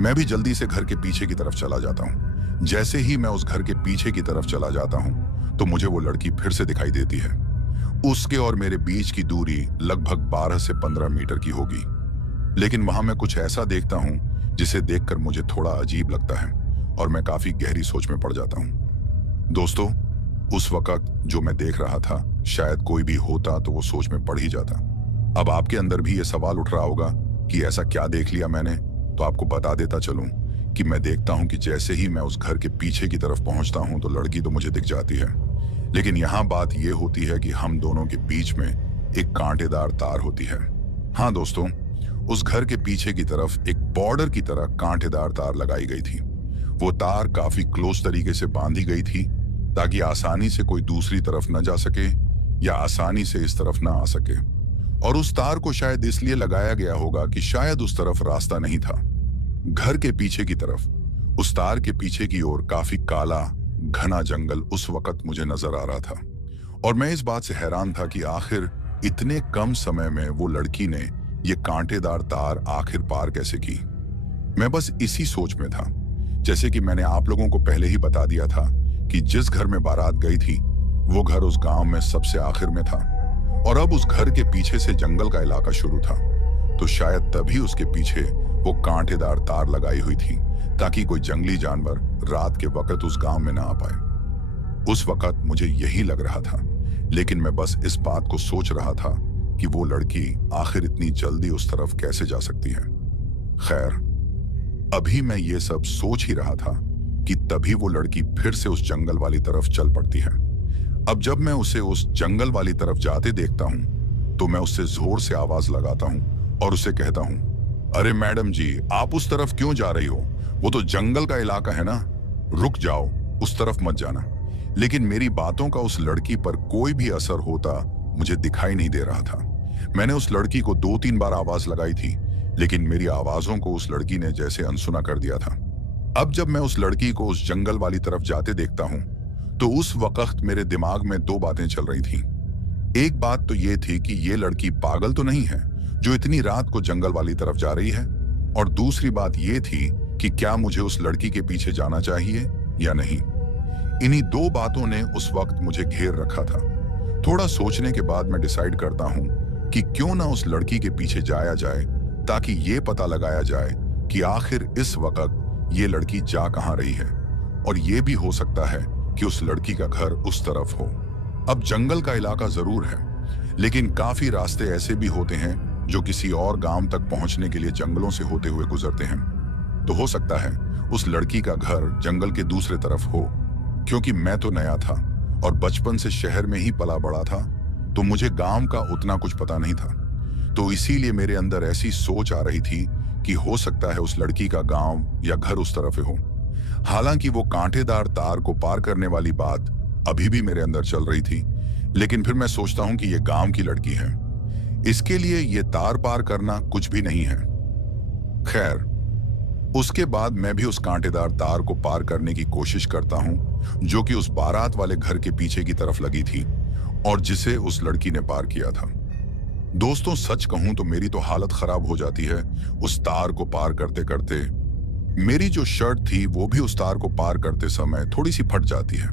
मैं भी जल्दी से घर के पीछे की तरफ चला जाता हूँ। जैसे ही मैं उस घर के पीछे की तरफ चला जाता हूँ तो मुझे वो लड़की फिर से दिखाई देती है। उसके और मेरे बीच की दूरी लगभग 12 से 15 मीटर की होगी, लेकिन वहां मैं कुछ ऐसा देखता हूँ जिसे देखकर मुझे थोड़ा अजीब लगता है और मैं काफी गहरी सोच में पड़ जाता हूँ। दोस्तों, उस वक्त जो मैं देख रहा था, शायद कोई भी होता तो वो सोच में पड़ ही जाता। अब आपके अंदर भी ये सवाल उठ रहा होगा कि ऐसा क्या देख लिया मैंने। तो आपको बता देता चलूं कि मैं देखता हूं कि जैसे ही मैं उस घर के पीछे की तरफ पहुंचता हूं तो लड़की तो मुझे दिख जाती है, लेकिन यहां बात यह होती है कि हम दोनों के बीच में एक कांटेदार तार होती है। हाँ दोस्तों, उस घर के पीछे की तरफ एक बॉर्डर की तरह कांटेदार तार लगाई गई थी। वो तार काफी क्लोज तरीके से बांधी गई थी ताकि आसानी से कोई दूसरी तरफ न जा सके या आसानी से इस तरफ न आ सके। और उस तार को शायद इसलिए लगाया गया होगा कि शायद उस तरफ रास्ता नहीं था। घर के पीछे की तरफ, उस तार के पीछे की ओर काफी काला घना जंगल उस वक्त मुझे नजर आ रहा था, और मैं इस बात से हैरान था कि आखिर इतने कम समय में वो लड़की ने ये कांटेदार तार आखिर पार कैसे की। मैं बस इसी सोच में था। जैसे कि मैंने आप लोगों को पहले ही बता दिया था कि जिस घर में बारात गई थी वो घर उस गांव में सबसे आखिर में था, और अब उस घर के पीछे से जंगल का इलाका शुरू था। तो शायद तभी उसके पीछे वो कांटेदार तार लगाई हुई थी ताकि कोई जंगली जानवर रात के वक्त उस गांव में ना आ पाए। उस वक्त मुझे यही लग रहा था, लेकिन मैं बस इस बात को सोच रहा था कि वो लड़की आखिर इतनी जल्दी उस तरफ कैसे जा सकती है। खैर, अभी मैं ये सब सोच ही रहा था कि तभी वो लड़की फिर से उस जंगल वाली तरफ चल पड़ती है। अब जब मैं उसे उस जंगल वाली तरफ जाते देखता हूं तो मैं उससे जोर से आवाज लगाता हूं और उसे कहता हूं, अरे मैडम जी, आप उस तरफ क्यों जा रही हो? वो तो जंगल का इलाका है ना, रुक जाओ, उस तरफ मत जाना। लेकिन मेरी बातों का उस लड़की पर कोई भी असर होता मुझे दिखाई नहीं दे रहा था। मैंने उस लड़की को 2-3 बार आवाज लगाई थी, लेकिन मेरी आवाजों को उस लड़की ने जैसे अनसुना कर दिया था। अब जब मैं उस लड़की को उस जंगल वाली तरफ जाते देखता हूं तो उस वक्त मेरे दिमाग में 2 बातें चल रही थी। एक बात तो ये थी कि ये लड़की पागल तो नहीं है जो इतनी रात को जंगल वाली तरफ जा रही है, और दूसरी बात ये थी कि क्या मुझे उस लड़की के पीछे जाना चाहिए या नहीं। इन्हीं दो बातों ने उस वक्त मुझे घेर रखा था। थोड़ा सोचने के बाद मैं डिसाइड करता हूं कि क्यों ना उस लड़की के पीछे जाया जाए, ताकि ये पता लगाया जाए कि आखिर इस वक्त ये लड़की जा कहां रही है। और ये भी हो सकता है कि उस लड़की का घर उस तरफ हो। अब जंगल का इलाका जरूर है, लेकिन काफी रास्ते ऐसे भी होते हैं जो किसी और गांव तक पहुंचने के लिए जंगलों से होते हुए गुजरते हैं। तो हो सकता है उस लड़की का घर जंगल के दूसरे तरफ हो। क्योंकि मैं तो नया था और बचपन से शहर में ही पला बड़ा था, तो मुझे गांव का उतना कुछ पता नहीं था। तो इसीलिए मेरे अंदर ऐसी सोच आ रही थी कि हो सकता है उस लड़की का गांव या घर उस तरफ हो। हालांकि वो कांटेदार तार को पार करने वाली बात अभी भी मेरे अंदर चल रही थी, लेकिन फिर मैं सोचता हूं कि ये गांव की लड़की है, इसके लिए ये तार पार करना कुछ भी नहीं है। खैर, उसके बाद मैं भी उस कांटेदार तार को पार करने की कोशिश करता हूं, जो कि उस बारात वाले घर के पीछे की तरफ लगी थी और जिसे उस लड़की ने पार किया था। दोस्तों, सच कहूं तो मेरी तो हालत खराब हो जाती है उस तार को पार करते करते। मेरी जो शर्ट थी वो भी उस तार को पार करते समय थोड़ी सी फट जाती है,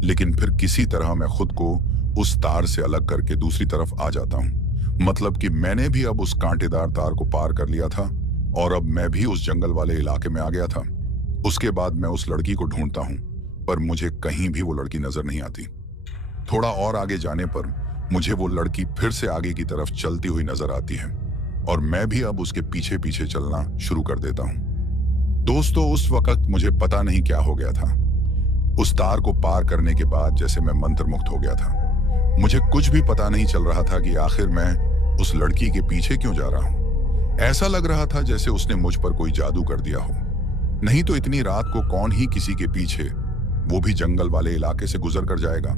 लेकिन फिर किसी तरह मैं खुद को उस तार से अलग करके दूसरी तरफ आ जाता हूं। मतलब कि मैंने भी अब उस कांटेदार तार को पार कर लिया था और अब मैं भी उस जंगल वाले इलाके में आ गया था। उसके बाद मैं उस लड़की को ढूंढता हूं, पर मुझे कहीं भी वो लड़की नजर नहीं आती। थोड़ा और आगे जाने पर मुझे वो लड़की फिर से आगे की तरफ चलती हुई नजर आती है और मैं भी अब उसके पीछे पीछे चलना शुरू कर देता हूं। दोस्तों, उस वक्त मुझे पता नहीं क्या हो गया था। उस तार को पार करने के बाद जैसे मैं मंत्रमुग्ध हो गया था। मुझे कुछ भी पता नहीं चल रहा था कि आखिर मैं उस लड़की के पीछे क्यों जा रहा हूं। ऐसा लग रहा था जैसे उसने मुझ पर कोई जादू कर दिया हो। नहीं तो इतनी रात को कौन ही किसी के पीछे, वो भी जंगल वाले इलाके से गुजर कर जाएगा।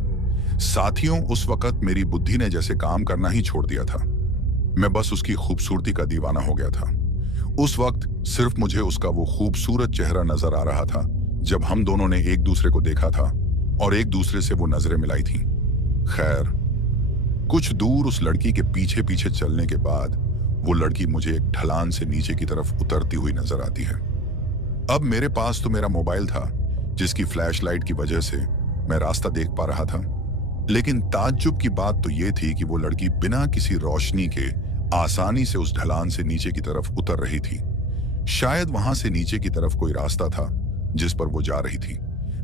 साथियों, उस वक्त मेरी बुद्धि ने जैसे काम करना ही छोड़ दिया था। मैं बस उसकी खूबसूरती का दीवाना हो गया था। उस वक्त सिर्फ मुझे उसका वो खूबसूरत चेहरा नजर आ रहा था जब हम दोनों ने एक दूसरे को देखा था और एक दूसरे से वो नजरें मिलाई थी। खैर, कुछ दूर उस लड़की के पीछे पीछे चलने के बाद वो लड़की मुझे एक ढलान से नीचे की तरफ उतरती हुई नजर आती है। अब मेरे पास तो मेरा मोबाइल था, जिसकी फ्लैशलाइट की वजह से मैं रास्ता देख पा रहा था। लेकिन ताज्जुब की बात तो ये थी कि वो लड़की बिना किसी रोशनी के आसानी से उस ढलान से नीचे की तरफ उतर रही थी। शायद वहां से नीचे की तरफ कोई रास्ता था जिस पर वो जा रही थी।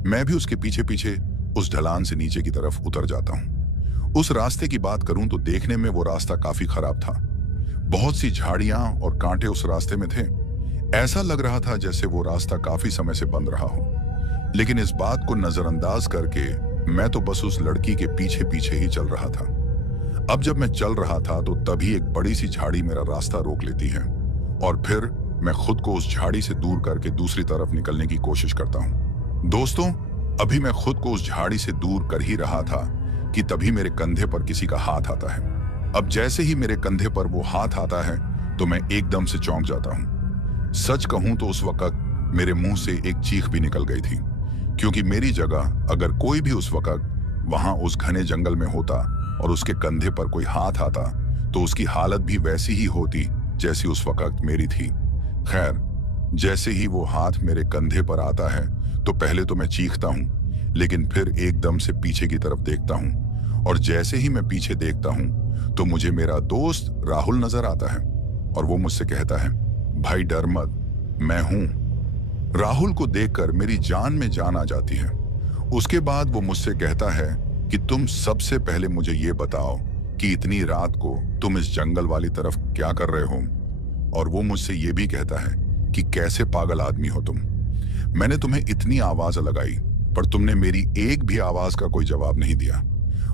मैं भी उसके पीछे पीछे उस ढलान से नीचे की तरफ उतर जाता हूं। उस रास्ते की बात करूं तो देखने में वो रास्ता काफी खराब था। बहुत सी झाड़ियां और कांटे उस रास्ते में थे। ऐसा लग रहा था जैसे वो रास्ता काफी समय से बंद रहा हो। लेकिन इस बात को नजरअंदाज करके मैं तो बस उस लड़की के पीछे पीछे ही चल रहा था। अब जब मैं चल रहा था तो तभी एक बड़ी सी झाड़ी मेरा रास्ता रोक लेती है और फिर मैं खुद को उस झाड़ी से दूर करके दूसरी तरफ निकलने की कोशिश करता हूं। दोस्तों, अभी मैं खुद को उस झाड़ी से दूर कर ही रहा था कि तभी मेरे कंधे पर किसी का हाथ आता है। अब जैसे ही मेरे कंधे पर वो हाथ आता है तो मैं एकदम से चौंक जाता हूं। सच कहूं तो उस वक्त मेरे मुंह से एक चीख भी निकल गई थी, क्योंकि मेरी जगह अगर कोई भी उस वक्त वहां उस घने जंगल में होता और उसके कंधे पर कोई हाथ आता तो उसकी हालत भी वैसी ही होती जैसी उस वक्त मेरी थी। खैर, जैसे ही वो हाथ मेरे कंधे पर आता है तो पहले तो मैं चीखता हूं, लेकिन फिर एकदम से पीछे की तरफ देखता हूं और जैसे ही मैं पीछे देखता हूं तो मुझे मेरा दोस्त राहुल नजर आता है और वो मुझसे कहता है, भाई डर मत, मैं हूं। राहुल को देखकर मेरी जान में जान आ जाती है। उसके बाद वो मुझसे कहता है कि तुम सबसे पहले मुझे ये बताओ कि इतनी रात को तुम इस जंगल वाली तरफ क्या कर रहे हो। और वो मुझसे ये भी कहता है कि कैसे पागल आदमी हो तुम। मैंने तुम्हें इतनी आवाज लगाई पर तुमने मेरी एक भी आवाज का कोई जवाब नहीं दिया।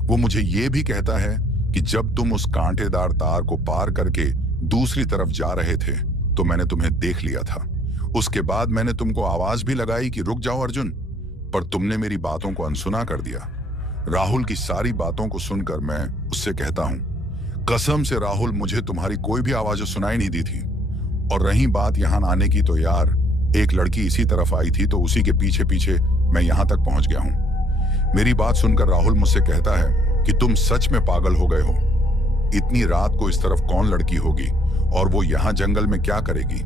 वो मुझे ये भी कहता है कि जब तुम उस कांटेदार तार को पार करके दूसरी तरफ जा रहे थे तो मैंने तुम्हें देख लिया था। उसके बाद मैंने तुमको आवाज भी लगाई कि रुक जाओ अर्जुन, पर तुमने मेरी बातों को अनसुना कर दिया। राहुल की सारी बातों को सुनकर मैं उससे कहता हूं, कसम से राहुल, मुझे तुम्हारी कोई भी आवाज सुनाई नहीं दी थी। और रही बात यहां आने की, तो यार एक लड़की इसी तरफ आई थी तो उसी के पीछे पीछे मैं यहां तक पहुंच गया हूं। मेरी बात सुनकर राहुल मुझसे कहता है कि तुम सच में पागल हो गए हो। इतनी रात को इस तरफ कौन लड़की होगी और वो यहां जंगल में क्या करेगी।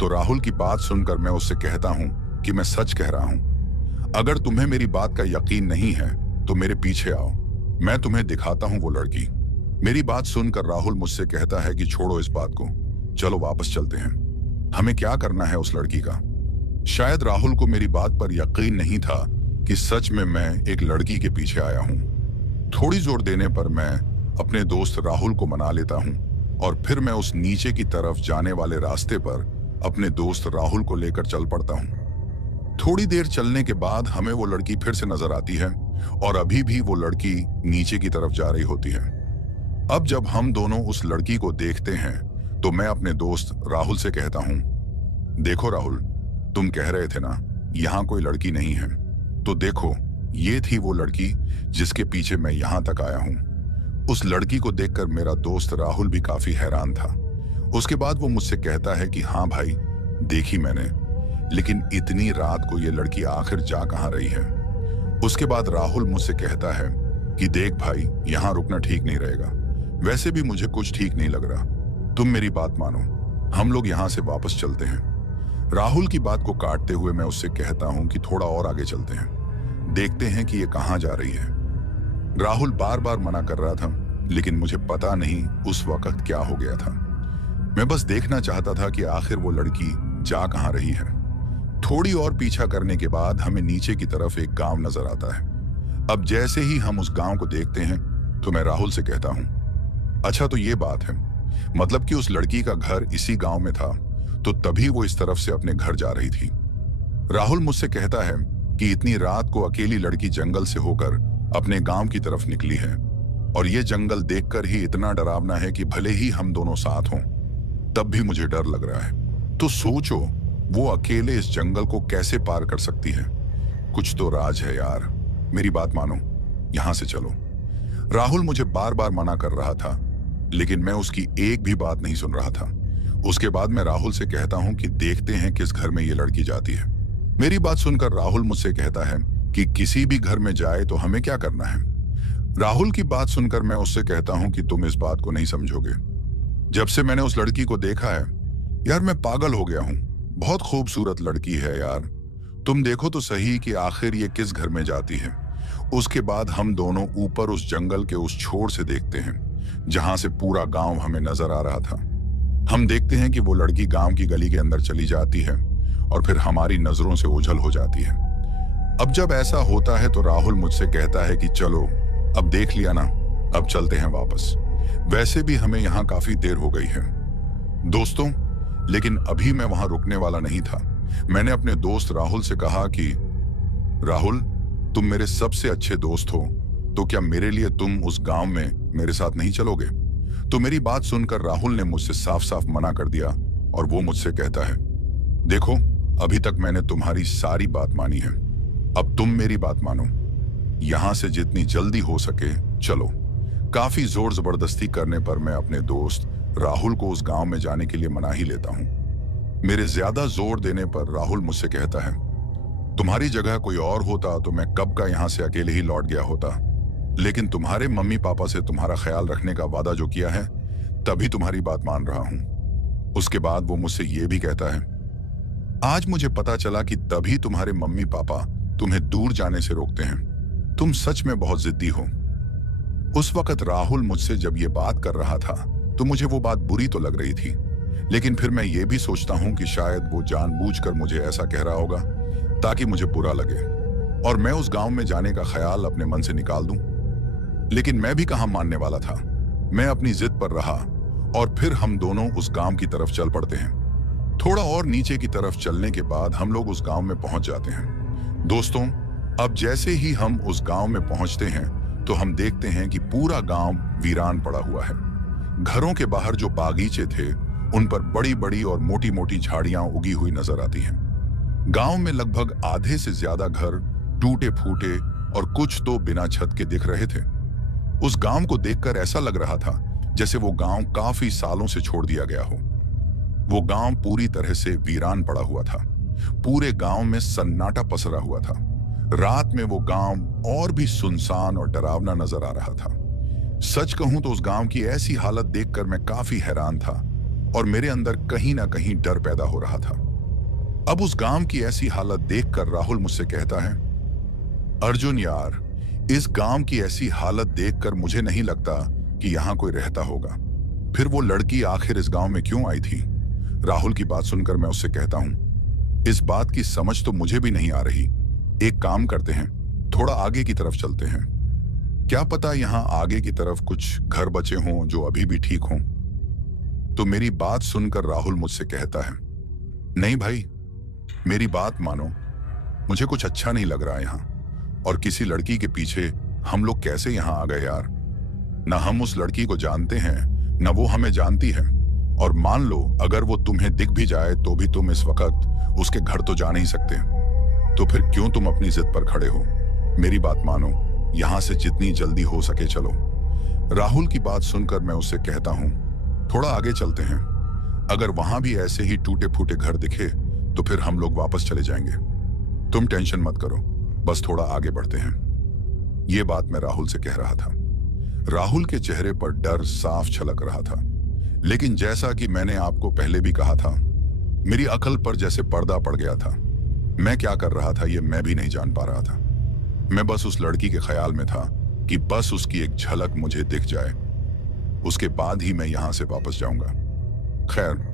तो राहुल की बात सुनकर मैं उससे कहता हूं कि मैं सच कह रहा हूं। अगर तुम्हें मेरी बात का यकीन नहीं है तो मेरे पीछे आओ, मैं तुम्हें दिखाता हूं वो लड़की। मेरी बात सुनकर राहुल मुझसे कहता है कि छोड़ो इस बात को, चलो वापस चलते हैं। हमें क्या करना है उस लड़की का। शायद राहुल को मेरी बात पर यकीन नहीं था कि सच में मैं एक लड़की के पीछे आया हूं। थोड़ी जोर देने पर मैं अपने दोस्त राहुल को मना लेता हूं और फिर मैं उस नीचे की तरफ जाने वाले रास्ते पर अपने दोस्त राहुल को लेकर चल पड़ता हूं। थोड़ी देर चलने के बाद हमें वो लड़की फिर से नजर आती है और अभी भी वो लड़की नीचे की तरफ जा रही होती है। अब जब हम दोनों उस लड़की को देखते हैं तो मैं अपने दोस्त राहुल से कहता हूं, देखो राहुल, तुम कह रहे थे ना यहां कोई लड़की नहीं है, तो देखो ये थी वो लड़की जिसके पीछे मैं यहां तक आया हूं। उस लड़की को देखकर मेरा दोस्त राहुल भी काफी हैरान था। उसके बाद वो मुझसे कहता है कि हाँ भाई, देखी मैंने, लेकिन इतनी रात को ये लड़की आखिर जा कहां रही है। उसके बाद राहुल मुझसे कहता है कि देख भाई, यहां रुकना ठीक नहीं रहेगा, वैसे भी मुझे कुछ ठीक नहीं लग रहा, तुम मेरी बात मानो, हम लोग यहां से वापस चलते हैं। राहुल की बात को काटते हुए मैं उससे कहता हूं कि थोड़ा और आगे चलते हैं, देखते हैं कि ये कहां जा रही है। राहुल बार बार मना कर रहा था, लेकिन मुझे पता नहीं उस वक्त क्या हो गया था। मैं बस देखना चाहता था कि आखिर वो लड़की जा कहां रही है। थोड़ी और पीछा करने के बाद हमें नीचे की तरफ एक गांव नजर आता है। अब जैसे ही हम उस गांव को देखते हैं तो मैं राहुल से कहता हूं, अच्छा तो ये बात है, मतलब कि उस लड़की का घर इसी गांव में था, तो तभी वो इस तरफ से अपने घर जा रही थी। राहुल मुझसे कहता है कि इतनी रात को अकेली लड़की जंगल से होकर अपने गांव की तरफ निकली है और ये जंगल देखकर ही इतना डरावना है कि भले ही हम दोनों साथ हों तब भी मुझे डर लग रहा है। तो सोचो वो अकेले इस जंगल को कैसे पार कर सकती है। कुछ तो राज है यार, मेरी बात मानो, यहां से चलो। राहुल मुझे बार बार मना कर रहा था, लेकिन मैं उसकी एक भी बात नहीं सुन रहा था। उसके बाद मैं राहुल से कहता हूं कि देखते हैं किस घर में ये लड़की जाती है। मेरी बात सुनकर राहुल मुझसे कहता है कि किसी भी घर में जाए तो हमें क्या करना है। राहुल की बात सुनकर मैं उससे कहता हूं कि तुम इस बात को नहीं समझोगे। जब से मैंने उस लड़की को देखा है यार, मैं पागल हो गया हूं। बहुत खूबसूरत लड़की है यार, तुम देखो तो सही कि आखिर ये किस घर में जाती है। उसके बाद हम दोनों ऊपर उस जंगल के उस छोर से देखते हैं जहां से पूरा गांव हमें नजर आ रहा था। हम देखते हैं कि वो लड़की गांव की गली के अंदर चली जाती है और फिर हमारी नजरों से ओझल हो जाती है। अब जब ऐसा होता है तो राहुल मुझसे कहता है कि चलो, अब देख लिया ना, अब चलते हैं वापस। वैसे भी हमें यहाँ काफी देर हो गई है दोस्तों, लेकिन अभी मैं वहां रुकने वाला नहीं था। मैंने अपने दोस्त राहुल से कहा कि राहुल, तुम मेरे सबसे अच्छे दोस्त हो, तो क्या मेरे लिए तुम उस गांव में मेरे साथ नहीं चलोगे। तो मेरी बात सुनकर राहुल ने मुझसे साफ साफ मना कर दिया और वो मुझसे कहता है, देखो अभी तक मैंने तुम्हारी सारी बात मानी है, अब तुम मेरी बात मानो, यहां से जितनी जल्दी हो सके चलो। काफी जोर जबरदस्ती करने पर मैं अपने दोस्त राहुल को उस गांव में जाने के लिए मना ही लेता हूं। मेरे ज्यादा जोर देने पर राहुल मुझसे कहता है, तुम्हारी जगह कोई और होता तो मैं कब का यहां से अकेले ही लौट गया होता, लेकिन तुम्हारे मम्मी पापा से तुम्हारा ख्याल रखने का वादा जो किया है तभी तुम्हारी बात मान रहा हूं। उसके बाद वो मुझसे ये भी कहता है, आज मुझे पता चला कि तभी तुम्हारे मम्मी पापा तुम्हें दूर जाने से रोकते हैं, तुम सच में बहुत जिद्दी हो। उस वक्त राहुल मुझसे जब ये बात कर रहा था तो मुझे वो बात बुरी तो लग रही थी, लेकिन फिर मैं ये भी सोचता हूं कि शायद वो जानबूझकर मुझे ऐसा कह रहा होगा ताकि मुझे बुरा लगे और मैं उस गांव में जाने का ख्याल अपने मन से निकाल दूं। लेकिन मैं भी कहां मानने वाला था, मैं अपनी जिद पर रहा और फिर हम दोनों उस गांव की तरफ चल पड़ते हैं। थोड़ा और नीचे की तरफ चलने के बाद हम लोग उस गांव में पहुंच जाते हैं। दोस्तों, अब जैसे ही हम उस गांव में पहुंचते हैं तो हम देखते हैं कि पूरा गांव वीरान पड़ा हुआ है। घरों के बाहर जो बागीचे थे उन पर बड़ी बड़ी और मोटी मोटी झाड़ियां उगी हुई नजर आती हैं। गांव में लगभग आधे से ज्यादा घर टूटे फूटे और कुछ तो बिना छत के दिख रहे थे। उस गांव को देखकर ऐसा लग रहा था जैसे वो गांव काफी सालों से छोड़ दिया गया हो। वो गांव पूरी तरह से वीरान पड़ा हुआ था। पूरे गांव में सन्नाटा पसरा हुआ था। रात में वो गांव और भी सुनसान और डरावना नजर आ रहा था। सच कहूं तो उस गांव की ऐसी हालत देखकर मैं काफी हैरान था और मेरे अंदर कहीं ना कहीं डर पैदा हो रहा था। अब उस गांव की ऐसी हालत देखकर राहुल मुझसे कहता है, अर्जुन यार, इस गांव की ऐसी हालत देखकर मुझे नहीं लगता कि यहां कोई रहता होगा। फिर वो लड़की आखिर इस गांव में क्यों आई थी? राहुल की बात सुनकर मैं उससे कहता हूं, इस बात की समझ तो मुझे भी नहीं आ रही। एक काम करते हैं, थोड़ा आगे की तरफ चलते हैं। क्या पता यहां आगे की तरफ कुछ घर बचे हों जो अभी भी ठीक हों। तो मेरी बात सुनकर राहुल मुझसे कहता है, नहीं भाई, मेरी बात मानो, मुझे कुछ अच्छा नहीं लग रहा यहां। और किसी लड़की के पीछे हम लोग कैसे यहां आ गए यार? ना हम उस लड़की को जानते हैं, ना वो हमें जानती है। और मान लो अगर वो तुम्हें दिख भी जाए तो भी तुम इस वक्त उसके घर तो जा नहीं सकते। तो फिर क्यों तुम अपनी जिद पर खड़े हो? मेरी बात मानो, यहां से जितनी जल्दी हो सके चलो। राहुल की बात सुनकर मैं उससे कहता हूं, थोड़ा आगे चलते हैं। अगर वहां भी ऐसे ही टूटे फूटे घर दिखे तो फिर हम लोग वापस चले जाएंगे। तुम टेंशन मत करो, बस थोड़ा आगे बढ़ते हैं। यह बात मैं राहुल से कह रहा था। राहुल के चेहरे पर डर साफ झलक रहा था, लेकिन जैसा कि मैंने आपको पहले भी कहा था, मेरी अकल पर जैसे पर्दा पड़ गया था। मैं क्या कर रहा था यह मैं भी नहीं जान पा रहा था। मैं बस उस लड़की के ख्याल में था कि बस उसकी एक झलक मुझे दिख जाए, उसके बाद ही मैं यहां से वापस जाऊंगा। खैर,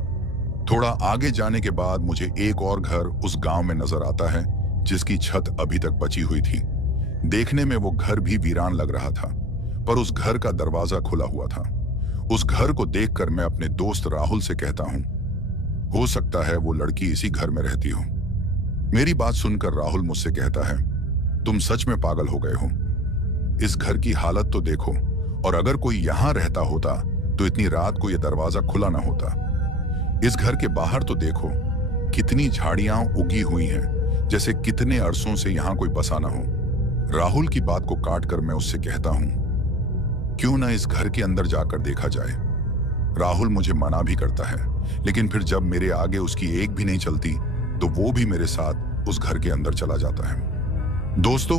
थोड़ा आगे जाने के बाद मुझे एक और घर उस गांव में नजर आता है जिसकी छत अभी तक बची हुई थी। देखने में वो घर भी वीरान लग रहा था, पर उस घर का दरवाजा खुला हुआ था। उस घर को देखकर मैं अपने दोस्त राहुल से कहता हूं, हो सकता है वो लड़की इसी घर में रहती हो। मेरी बात सुनकर राहुल मुझसे कहता है, तुम सच में पागल हो गए हो। इस घर की हालत तो देखो, और अगर कोई यहां रहता होता तो इतनी रात को यह दरवाजा खुला ना होता। इस घर के बाहर तो देखो, कितनी झाड़ियां उगी हुई हैं, जैसे कितने अरसों से यहां कोई बसा ना हो। राहुल की बात को काटकर मैं उससे कहता हूं, क्यों ना इस घर के अंदर जाकर देखा जाए। राहुल मुझे मना भी करता है, लेकिन फिर जब मेरे आगे उसकी एक भी नहीं चलती तो वो भी मेरे साथ उस घर के अंदर चला जाता है। दोस्तों,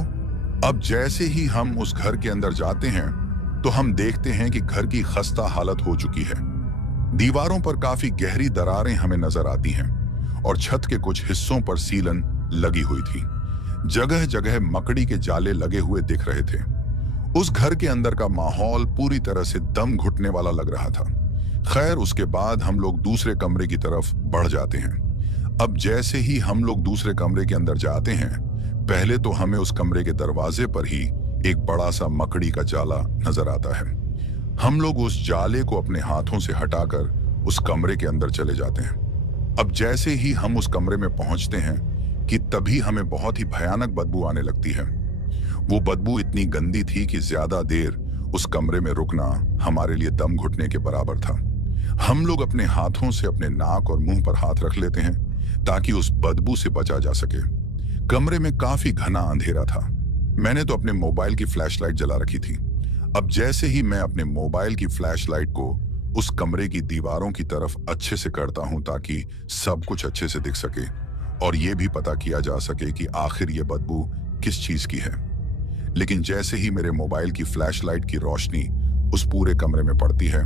अब जैसे ही हम उस घर के अंदर जाते हैं तो हम देखते हैं कि घर की खस्ता हालत हो चुकी है। दीवारों पर काफी गहरी दरारें हमें नजर आती हैं और छत के कुछ हिस्सों पर सीलन लगी हुई थी। जगह जगह मकड़ी के जाले लगे हुए दिख रहे थे। उस घर के अंदर का माहौल पूरी तरह से दम घुटने वाला लग रहा था। खैर, उसके बाद हम लोग दूसरे कमरे की तरफ बढ़ जाते हैं। अब जैसे ही हम लोग दूसरे कमरे के अंदर जाते हैं, पहले तो हमें उस कमरे के दरवाजे पर ही एक बड़ा सा मकड़ी का जाला नजर आता है। हम लोग उस जाले को अपने हाथों से हटाकर उस कमरे के अंदर चले जाते हैं। अब जैसे ही हम उस कमरे में पहुंचते हैं कि तभी हमें बहुत ही भयानक बदबू आने लगती है। वो बदबू इतनी गंदी थी कि ज्यादा देर उस कमरे में रुकना हमारे लिए दम घुटने के बराबर था। हम लोग अपने हाथों से अपने नाक और मुंह पर हाथ रख लेते हैं ताकि उस बदबू से बचा जा सके। कमरे में काफी घना अंधेरा था। मैंने तो अपने मोबाइल की फ्लैशलाइट जला रखी थी। अब जैसे ही मैं अपने मोबाइल की फ्लैशलाइट को उस कमरे की दीवारों की तरफ अच्छे से करता हूं ताकि सब कुछ अच्छे से दिख सके और यह भी पता किया जा सके कि आखिर ये बदबू किस चीज की है। लेकिन जैसे ही मेरे मोबाइल की फ्लैशलाइट की रोशनी उस पूरे कमरे में पड़ती है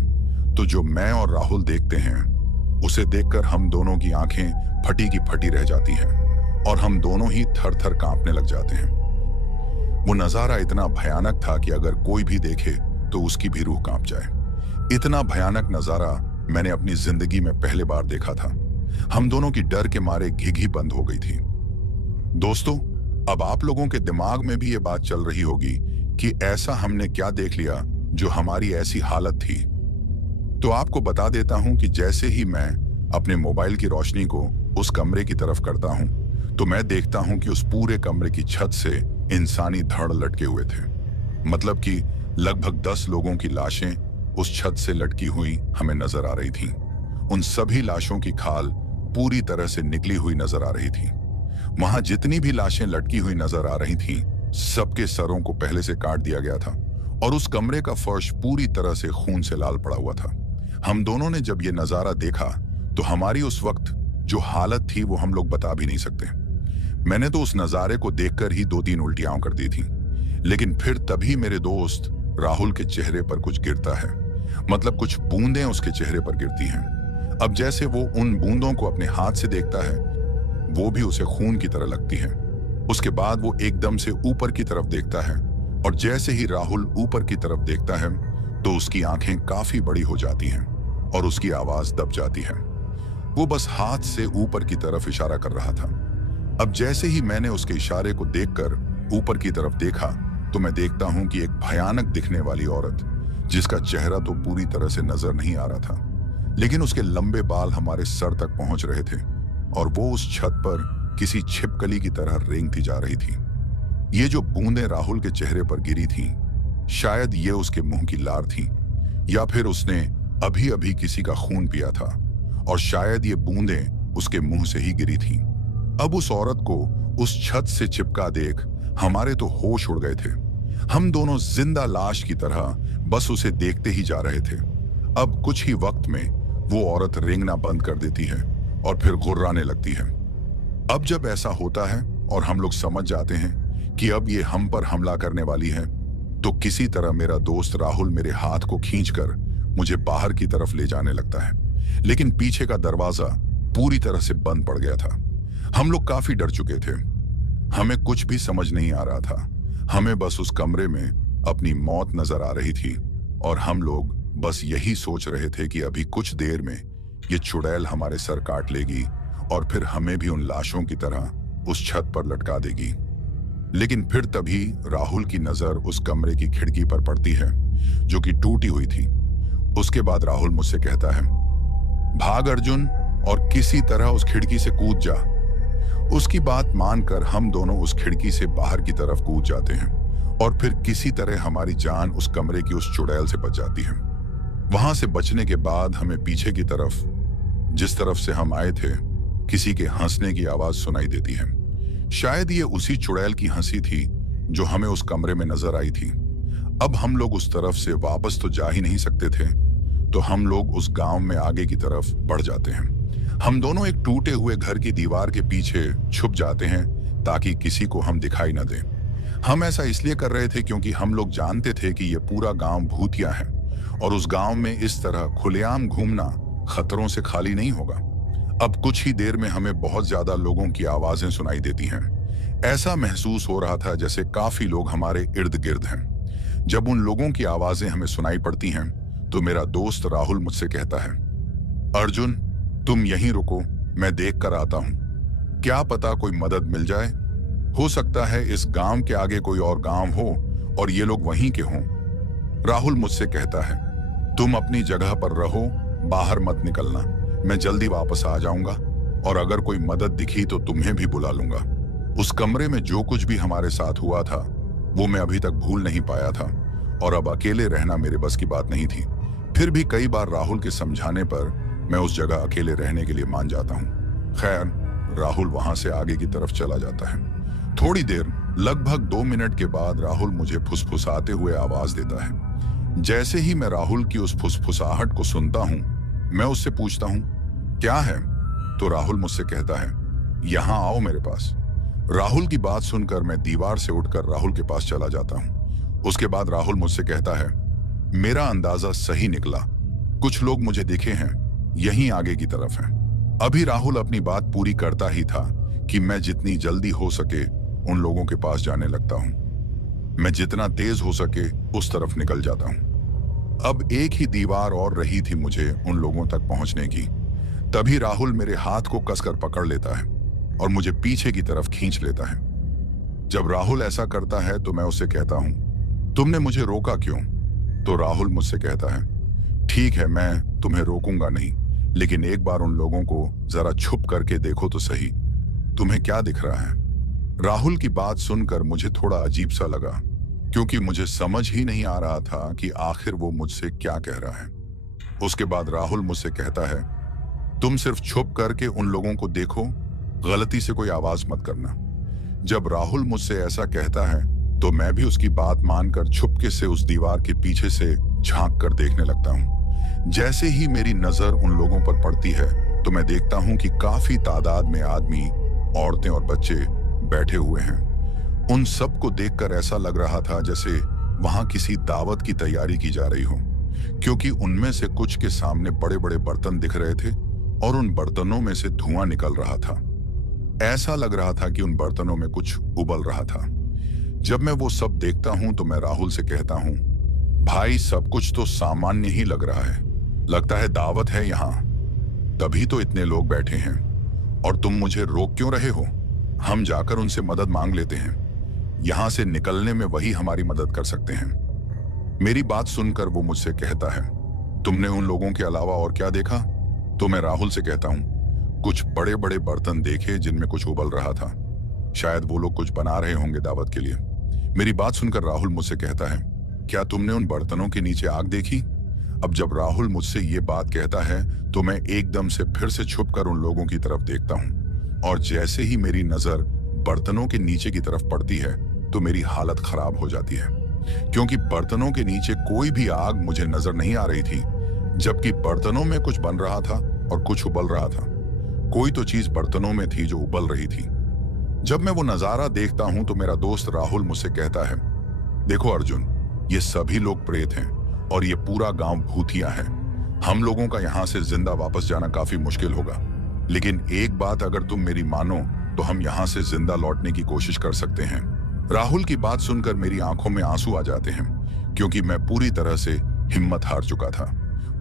तो जो मैं और राहुल देखते हैं उसे देखकर हम दोनों की आंखें फटी की फटी रह जाती हैं और हम दोनों ही थर थर कांपने लग जाते हैं। वो नजारा इतना भयानक था कि अगर कोई भी देखे तो उसकी भी रूह कांप जाए। इतना भयानक नजारा मैंने अपनी जिंदगी में पहले बार देखा था। हम दोनों की डर के मारे घिघी बंद हो गई थी। दोस्तों, अब आप लोगों के दिमाग में भी ये बात चल रही होगी कि ऐसा हमने क्या देख लिया जो हमारी ऐसी हालत थी। तो आपको बता देता हूं कि जैसे ही मैं अपने मोबाइल की रोशनी को उस कमरे की तरफ करता हूं तो मैं देखता हूं कि उस पूरे कमरे की छत से इंसानी धड़ लटके हुए थे। मतलब कि लगभग 10 लोगों की लाशें उस छत से लटकी हुई हमें नजर आ रही थीं। उन सभी लाशों की खाल पूरी तरह से निकली हुई नजर आ रही थी। वहां जितनी भी लाशें लटकी हुई नजर आ रही थीं, सबके सरों को पहले से काट दिया गया था और उस कमरे का फर्श पूरी तरह से खून से लाल पड़ा हुआ था। हम दोनों ने जब ये नजारा देखा तो हमारी उस वक्त जो हालत थी वो हम लोग बता भी नहीं सकते। मैंने तो उस नजारे को देखकर ही 2-3 उल्टियां कर दी थी। लेकिन फिर तभी मेरे दोस्त राहुल के चेहरे पर कुछ गिरता है, मतलब कुछ बूंदें उसके चेहरे पर गिरती हैं। अब जैसे वो उन बूंदों को अपने हाथ से देखता है, वो भी उसे खून की तरह लगती है। उसके बाद वो एकदम से ऊपर की तरफ देखता है, और जैसे ही राहुल ऊपर की तरफ देखता है तो उसकी आंखें काफी बड़ी हो जाती हैं और उसकी आवाज दब जाती है। वो बस हाथ से ऊपर की तरफ इशारा कर रहा था। अब जैसे ही मैंने उसके इशारे को देखकर ऊपर की तरफ देखा तो मैं देखता हूं कि एक भयानक दिखने वाली औरत, जिसका चेहरा तो पूरी तरह से नजर नहीं आ रहा था, लेकिन उसके लंबे बाल हमारे सर तक पहुंच रहे थे और वो उस छत पर किसी छिपकली की तरह रेंगती जा रही थी। ये जो बूंदें राहुल के चेहरे पर गिरी थीं, शायद ये उसके मुंह की लार थी, या फिर उसने अभी अभी किसी का खून पिया था, और शायद ये बूंदें उसके मुंह से ही गिरी थीं। अब उस औरत को उस छत से चिपका देख हमारे तो होश उड़ गए थे। हम दोनों जिंदा लाश की तरह बस उसे देखते ही जा रहे थे। अब कुछ ही वक्त में वो औरत रेंगना बंद कर देती है और फिर गुर्राने लगती है। अब जब ऐसा होता है और हम लोग समझ जाते हैं कि अब ये हम पर हमला करने वाली है, तो किसी तरह मेरा दोस्त राहुल मेरे हाथ को खींचकर मुझे बाहर की तरफ ले जाने लगता है, लेकिन पीछे का दरवाजा पूरी तरह से बंद पड़ गया था। हम लोग काफी डर चुके थे। हमें कुछ भी समझ नहीं आ रहा था। हमें बस उस कमरे में अपनी मौत नजर आ रही थी और हम लोग बस यही सोच रहे थे कि अभी कुछ देर में ये चुड़ैल हमारे सर काट लेगी और फिर हमें भी उन लाशों की तरह उस छत पर लटका देगी। लेकिन फिर तभी राहुल की नजर उस कमरे की खिड़की पर पड़ती है, जो कि टूटी हुई थी। उसके बाद राहुल मुझसे कहता है, भाग अर्जुन और किसी तरह उस खिड़की से कूद जा। उसकी बात मानकर हम दोनों उस खिड़की से बाहर की तरफ कूद जाते हैं और फिर किसी तरह हमारी जान उस कमरे की उस चुड़ैल से बच जाती है। वहां से बचने के बाद हमें पीछे की तरफ, जिस तरफ से हम आए थे, किसी के हंसने की आवाज सुनाई देती है। शायद ये उसी चुड़ैल की हंसी थी जो हमें उस कमरे में नजर आई थी। अब हम लोग उस तरफ से वापस तो जा ही नहीं सकते थे, तो हम लोग उस गांव में आगे की तरफ बढ़ जाते हैं। हम दोनों एक टूटे हुए घर की दीवार के पीछे छुप जाते हैं ताकि किसी को हम दिखाई न दें। हम ऐसा इसलिए कर रहे थे क्योंकि हम लोग जानते थे कि यह पूरा गांव भूतिया है और उस गांव में इस तरह खुलेआम घूमना खतरों से खाली नहीं होगा। अब कुछ ही देर में हमें बहुत ज्यादा लोगों की आवाजें सुनाई देती हैं। ऐसा महसूस हो रहा था जैसे काफी लोग हमारे इर्द गिर्द हैं। जब उन लोगों की आवाजें हमें सुनाई पड़ती हैं तो मेरा दोस्त राहुल मुझसे कहता है, अर्जुन तुम यहीं रुको, मैं देख कर आता हूं। क्या पता कोई मदद मिल जाए। हो सकता है इस गांव के आगे कोई और गांव हो और ये लोग वहीं के हों। राहुल मुझसे कहता है, तुम अपनी जगह पर रहो, बाहर मत निकलना। मैं जल्दी वापस आ जाऊंगा और अगर कोई मदद दिखी तो तुम्हें भी बुला लूंगा। उस कमरे में जो कुछ भी हमारे साथ हुआ था वो मैं अभी तक भूल नहीं पाया था और अब अकेले रहना मेरे बस की बात नहीं थी। फिर भी कई बार राहुल के समझाने पर मैं उस जगह अकेले रहने के लिए मान जाता हूँ। खैर, राहुल वहां से आगे की तरफ चला जाता है। थोड़ी देर, लगभग 2 मिनट के बाद राहुल मुझे फुसफुसाते हुए आवाज देता है। जैसे ही मैं राहुल की उस फुसफुसाहट को सुनता हूँ, मैं उससे पूछता हूँ, क्या है? तो राहुल मुझसे कहता है, यहाँ आओ मेरे पास। राहुल की बात सुनकर मैं दीवार से उठकर राहुल के पास चला जाता हूँ। उसके बाद राहुल मुझसे कहता है, मेरा अंदाजा सही निकला, कुछ लोग मुझे दिखे हैं, यहीं आगे की तरफ हैं। अभी राहुल अपनी बात पूरी करता ही था कि मैं जितनी जल्दी हो सके उन लोगों के पास जाने लगता हूँ। मैं जितना तेज हो सके उस तरफ निकल जाता हूँ। अब एक ही दीवार और रही थी मुझे उन लोगों तक पहुंचने की। तभी राहुल मेरे हाथ को कसकर पकड़ लेता है और मुझे पीछे की तरफ खींच लेता है। जब राहुल ऐसा करता है तो मैं उससे कहता हूँ, तुमने मुझे रोका क्यों? तो राहुल मुझसे कहता है, ठीक है, मैं तुम्हें रोकूंगा नहीं, लेकिन एक बार उन लोगों को जरा छुप करके देखो तो सही, तुम्हें क्या दिख रहा है? राहुल की बात सुनकर मुझे थोड़ा अजीब सा लगा, क्योंकि मुझे समझ ही नहीं आ रहा था कि आखिर वो मुझसे क्या कह रहा है। उसके बाद राहुल मुझसे कहता है, तुम सिर्फ छुप करके उन लोगों को देखो, गलती से कोई आवाज मत करना। जब राहुल मुझसे ऐसा कहता है तो मैं भी उसकी बात मानकर छुपके से उस दीवार के पीछे से झांक कर देखने लगता हूँ। जैसे ही मेरी नजर उन लोगों पर पड़ती है तो मैं देखता हूँ कि काफी तादाद में आदमी, औरतें और बच्चे बैठे हुए हैं। उन सबको देखकर ऐसा लग रहा था जैसे वहां किसी दावत की तैयारी की जा रही हो, क्योंकि उनमें से कुछ के सामने बड़े बड़े बर्तन दिख रहे थे और उन बर्तनों में से धुआं निकल रहा था। ऐसा लग रहा था कि उन बर्तनों में कुछ उबल रहा था। जब मैं वो सब देखता हूं तो मैं राहुल से कहता हूं, भाई सब कुछ तो सामान्य ही लग रहा है, लगता है दावत है यहाँ, तभी तो इतने लोग बैठे हैं और तुम मुझे रोक क्यों रहे हो? हम जाकर उनसे मदद मांग लेते हैं, यहां से निकलने में वही हमारी मदद कर सकते हैं। मेरी बात सुनकर वो मुझसे कहता है, तुमने उन लोगों के अलावा और क्या देखा? तो मैं राहुल से कहता हूं, कुछ बड़े बड़े बर्तन देखे जिनमें कुछ उबल रहा था, शायद वो लोग कुछ बना रहे होंगे दावत के लिए। मेरी बात सुनकर राहुल मुझसे कहता है, क्या तुमने उन बर्तनों के नीचे आग देखी? अब जब राहुल मुझसे ये बात कहता है तो मैं एकदम से फिर से छुपकर उन लोगों की तरफ देखता हूं, और जैसे ही मेरी नजर बर्तनों के नीचे की तरफ पड़ती है तो मेरी हालत खराब हो जाती है, क्योंकि बर्तनों के नीचे कोई भी आग मुझे नजर नहीं आ रही थी, जबकि बर्तनों में कुछ बन रहा था और कुछ उबल रहा था। कोई तो चीज बर्तनों में थी जो उबल रही थी। जब मैं वो नजारा देखता हूं तो मेरा दोस्त राहुल मुझसे कहता है, देखो अर्जुन, ये सभी लोग प्रेत हैं और ये पूरा गांव भूतिया है। हम लोगों का यहाँ से जिंदा वापस जाना काफी मुश्किल होगा, लेकिन एक बात अगर तुम मेरी मानो तो हम यहाँ से जिंदा लौटने की कोशिश कर सकते हैं। राहुल की बात सुनकर मेरी आंखों में आंसू आ जाते हैं, क्योंकि मैं पूरी तरह से हिम्मत हार चुका था।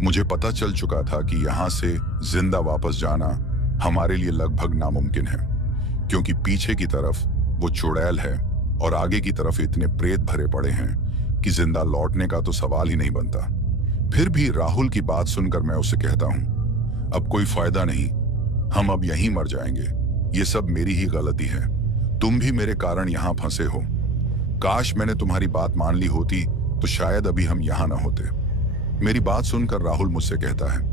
मुझे पता चल चुका था कि यहाँ से जिंदा वापस जाना हमारे लिए लगभग नामुमकिन है, क्योंकि पीछे की तरफ वो चुड़ैल है और आगे की तरफ इतने प्रेत भरे पड़े हैं कि जिंदा लौटने का तो सवाल ही नहीं बनता। फिर भी राहुल की बात सुनकर मैं उससे कहता हूं, अब कोई फायदा नहीं, हम अब यहीं मर जाएंगे। ये सब मेरी ही गलती है, तुम भी मेरे कारण यहां फंसे हो। काश मैंने तुम्हारी बात मान ली होती तो शायद अभी हम यहां ना होते। मेरी बात सुनकर राहुल मुझसे कहता है,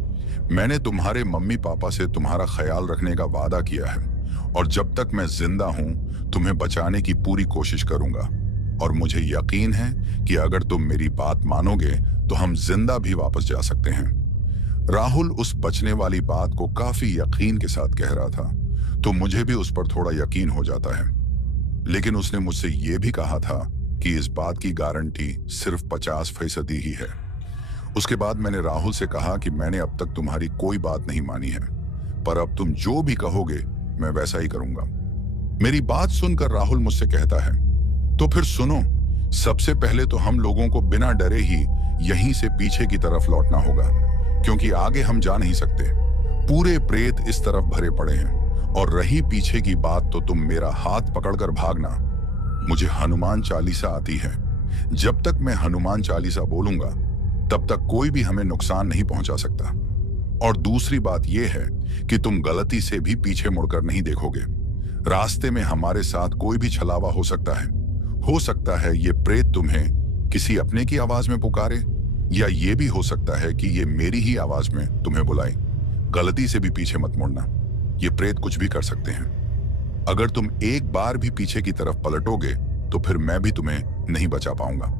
मैंने तुम्हारे मम्मी पापा से तुम्हारा ख्याल रखने का वादा किया है और जब तक मैं जिंदा हूं तुम्हें बचाने की पूरी कोशिश करूंगा, और मुझे यकीन है कि अगर तुम मेरी बात मानोगे तो हम जिंदा भी वापस जा सकते हैं। राहुल उस बचने वाली बात को काफी यकीन के साथ कह रहा था, तो मुझे भी उस पर थोड़ा यकीन हो जाता है। लेकिन उसने मुझसे यह भी कहा था कि इस बात की गारंटी सिर्फ 50% ही है। उसके बाद मैंने राहुल से कहा कि मैंने अब तक तुम्हारी कोई बात नहीं मानी है, पर अब तुम जो भी कहोगे मैं वैसा ही करूंगा। मेरी बात सुनकर राहुल मुझसे कहता है, तो फिर सुनो, सबसे पहले तो हम लोगों को बिना डरे ही यहीं से पीछे की तरफ लौटना होगा, क्योंकि आगे हम जा नहीं सकते। पूरे प्रेत इस तरफ भरे पड़े हैं, और रही पीछे की बात तो तुम मेरा हाथ पकड़कर भागना। मुझे हनुमान चालीसा आती है, जब तक मैं हनुमान चालीसा बोलूंगा तब तक कोई भी हमें नुकसान नहीं पहुंचा सकता। और दूसरी बात यह है कि तुम गलती से भी पीछे मुड़कर नहीं देखोगे। रास्ते में हमारे साथ कोई भी छलावा हो सकता है ये प्रेत तुम्हें किसी अपने की आवाज में पुकारे, या ये भी हो सकता है कि ये मेरी ही आवाज में तुम्हें बुलाए। गलती से भी पीछे मत मुड़ना, ये प्रेत कुछ भी कर सकते हैं। अगर तुम एक बार भी पीछे की तरफ पलटोगे तो फिर मैं भी तुम्हें नहीं बचा पाऊंगा।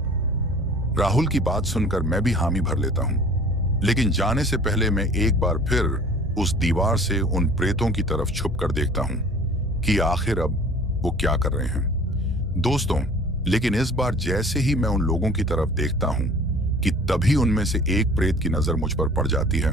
राहुल की बात सुनकर मैं भी हामी भर लेता हूं, लेकिन जाने से पहले मैं एक बार फिर उस दीवार से उन प्रेतों की तरफ छुप कर देखता हूं कि आखिर अब वो क्या कर रहे हैं। दोस्तों, लेकिन इस बार जैसे ही मैं उन लोगों की तरफ देखता हूं कि तभी उनमें से एक प्रेत की नजर मुझ पर पड़ जाती है।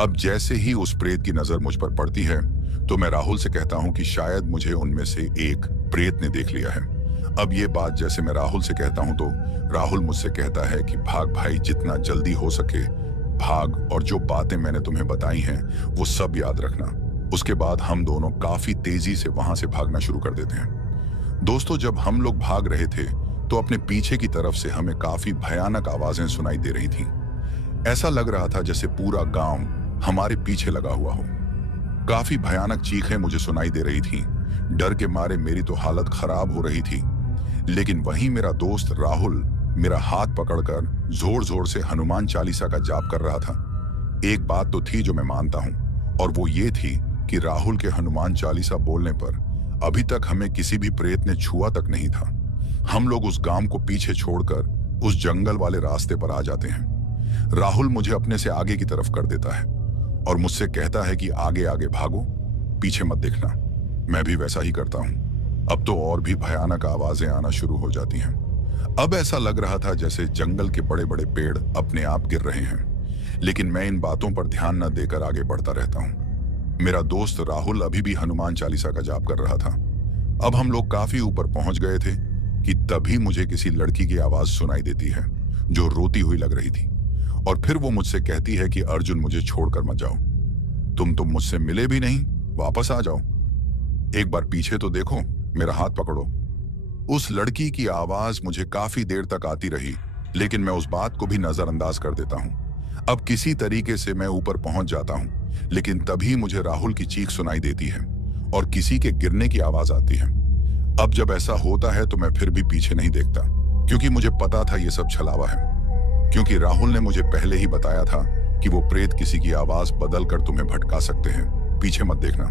अब जैसे ही उस प्रेत की नजर मुझ पर पड़ती है तो मैं राहुल से कहता हूं कि शायद मुझे उनमें से एक प्रेत ने देख लिया है। अब ये बात जैसे मैं राहुल से कहता हूं तो राहुल मुझसे कहता है कि भाग भाई, जितना जल्दी हो सके भाग, और जो बातें मैंने तुम्हें बताई हैं वो सब याद रखना। उसके बाद हम दोनों काफी तेजी से वहां से भागना शुरू कर देते हैं। दोस्तों, जब हम लोग भाग रहे थे तो अपने पीछे की तरफ से हमें काफी भयानक आवाजें सुनाई दे रही थीं। ऐसा लग रहा था जैसे पूरा गांव हमारे पीछे लगा हुआ हो। काफी भयानक चीखें मुझे सुनाई दे रही थीं। डर के मारे मेरी तो हालत खराब हो रही थी। लेकिन वहीं मेरा दोस्त राहुल मेरा हाथ पकड़कर जोर जोर से हनुमान चालीसा का जाप कर रहा था। एक बात तो थी जो मैं मानता हूं, और वो ये थी कि राहुल के हनुमान चालीसा बोलने पर अभी तक हमें किसी भी प्रेत ने छुआ तक नहीं था। हम लोग उस गांव को पीछे छोड़कर उस जंगल वाले रास्ते पर आ जाते हैं। राहुल मुझे अपने से आगे की तरफ कर देता है और मुझसे कहता है कि आगे आगे भागो, पीछे मत देखना। मैं भी वैसा ही करता हूं। अब तो और भी भयानक आवाजें आना शुरू हो जाती हैं। अब ऐसा लग रहा था जैसे जंगल के बड़े बड़े पेड़ अपने आप गिर रहे हैं, लेकिन मैं इन बातों पर ध्यान न देकर आगे बढ़ता रहता हूं। मेरा दोस्त राहुल अभी भी हनुमान चालीसा का जाप कर रहा था। अब हम लोग काफी ऊपर पहुंच गए थे कि तभी मुझे किसी लड़की की आवाज सुनाई देती है जो रोती हुई लग रही थी। और फिर वो मुझसे कहती है कि अर्जुन, मुझे छोड़कर मत जाओ। तुम तो मुझसे मिले भी नहीं, वापस आ जाओ। एक बार पीछे तो देखो, मेरा हाथ पकड़ो। उस लड़की की आवाज मुझे काफी देर तक आती रही, लेकिन मैं उस बात को भी नजरअंदाज कर देता हूं। अब किसी तरीके से मैं ऊपर पहुंच जाता हूं, लेकिन तभी मुझे राहुल की चीख सुनाई देती है और किसी के गिरने की आवाज आती है। अब जब ऐसा होता है तो मैं फिर भी पीछे नहीं देखता, क्योंकि मुझे पता था ये सब छलावा है। क्योंकि राहुल ने मुझे पहले ही बताया था कि वो प्रेत किसी की आवाज बदल कर तुम्हें भटका सकते हैं, पीछे मत देखना।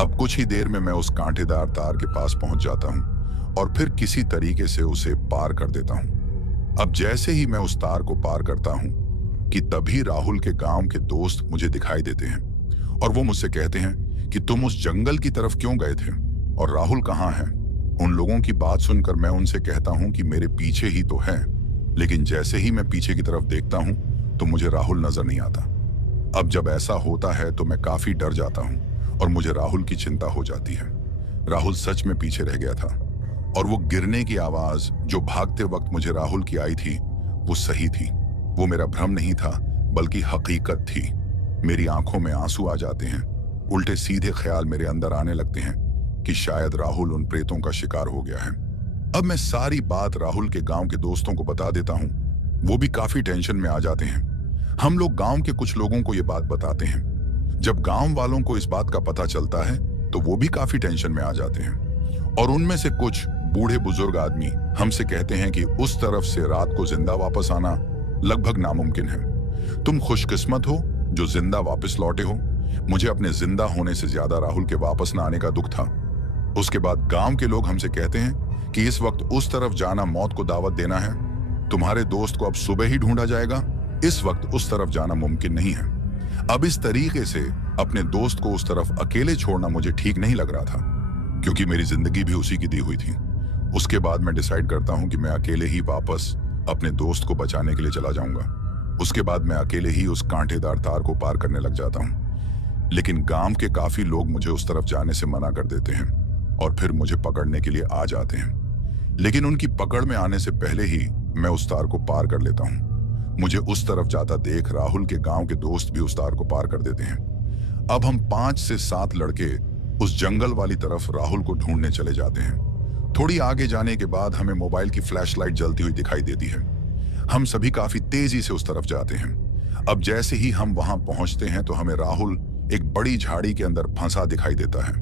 अब कुछ ही देर में मैं उस कांटेदार तार के पास पहुंच जाता हूं और फिर किसी तरीके से उसे पार कर देता हूं। अब जैसे ही मैं उस तार को पार करता हूं कि तभी राहुल के गांव के दोस्त मुझे दिखाई देते हैं और वो मुझसे कहते हैं कि तुम उस जंगल की तरफ क्यों गए थे और राहुल कहाँ है। उन लोगों की बात सुनकर मैं उनसे कहता हूं कि मेरे पीछे ही तो है, लेकिन जैसे ही मैं पीछे की तरफ देखता हूं तो मुझे राहुल नजर नहीं आता। अब जब ऐसा होता है तो मैं काफी डर जाता हूं और मुझे राहुल की चिंता हो जाती है। राहुल सच में पीछे रह गया था और वो गिरने की आवाज जो भागते वक्त मुझे राहुल की आई थी वो सही थी। वो मेरा भ्रम नहीं था, बल्कि हकीकत थी। मेरी आंखों में आंसू आ जाते हैं। उल्टे सीधे ख्याल मेरे अंदर आने लगते हैं कि शायद राहुल उन प्रेतों का शिकार हो गया है। अब मैं सारी बात राहुल के गांव के दोस्तों को बता देता हूं। वो भी काफी टेंशन में आ जाते हैं। हम लोग गांव के कुछ लोगों को ये बात बताते हैं। जब गांव वालों को इस बात का पता चलता है तो वो भी काफी टेंशन में आ जाते हैं और उनमें से कुछ बूढ़े बुजुर्ग आदमी हमसे कहते हैं कि उस तरफ से रात को जिंदा वापस आना लगभग नामुमकिन है। तुम खुशकिस्मत हो जो जिंदा वापस लौटे हो। मुझे अपने जिंदा होने से ज्यादा राहुल के वापस न आने का दुख था। उसके बाद गांव के लोग हमसे कहते हैं कि इस वक्त उस तरफ जाना मौत को दावत देना है। तुम्हारे दोस्त को अब सुबह ही ढूंढा जाएगा, इस वक्त उस तरफ जाना मुमकिन नहीं है। अब इस तरीके से अपने दोस्त को उस तरफ अकेले छोड़ना मुझे ठीक नहीं लग रहा था, क्योंकि मेरी जिंदगी भी उसी की दी हुई थी। उसके बाद मैं डिसाइड करता हूं कि मैं अकेले ही वापस अपने दोस्त को बचाने के लिए चला जाऊंगा। उसके बाद मैं अकेले ही उस कांटेदार तार को पार करने लग जाता हूं, लेकिन गांव के काफी लोग मुझे उस तरफ जाने से मना कर देते हैं और फिर मुझे पकड़ने के लिए आ जाते हैं। लेकिन उनकी पकड़ में आने से पहले ही मैं उस तार को पार कर लेता हूं। मुझे उस तरफ जाता देख राहुल के गांव के दोस्त भी उस तार को पार कर देते हैं। अब हम 5 से 7 लड़के उस जंगल वाली तरफ राहुल को ढूंढने चले जाते हैं। थोड़ी आगे जाने के बाद हमें मोबाइल की फ्लैशलाइट जलती हुई दिखाई देती है। हम सभी काफी तेजी से उस तरफ जाते हैं। अब जैसे ही हम वहां पहुंचते हैं तो हमें राहुल एक बड़ी झाड़ी के अंदर फंसा दिखाई देता है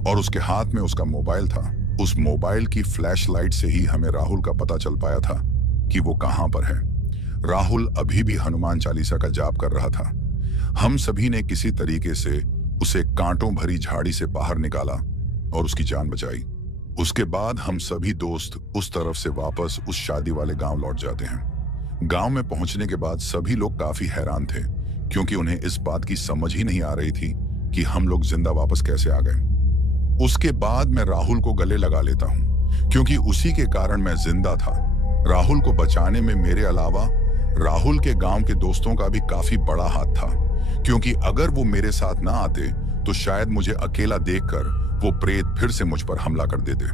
और उसके हाथ में उसका मोबाइल था। उस मोबाइल की फ्लैशलाइट से ही हमें राहुल का पता चल पाया था कि वो कहां पर है। राहुल अभी भी हनुमान चालीसा का जाप कर रहा था। हम सभी ने किसी तरीके से उसे कांटों भरी झाड़ी से बाहर निकाला और उसकी जान बचाई। उसके बाद हम सभी दोस्त उस तरफ से वापस उस शादी वाले गांव लौट जाते हैं। गांव में पहुंचने के बाद सभी लोग काफी हैरान थे, क्योंकि उन्हें इस बात की समझ ही नहीं आ रही थी कि हम लोग जिंदा वापस कैसे आ गए। उसके बाद मैं राहुल को गले लगा लेता हूं, क्योंकि उसी के कारण मैं जिंदा था। राहुल को बचाने में मेरे अलावा राहुल के गांव के दोस्तों का भी काफी बड़ा हाथ था, क्योंकि अगर वो मेरे साथ ना आते तो शायद मुझे अकेला देखकर वो प्रेत फिर से मुझ पर हमला कर देते।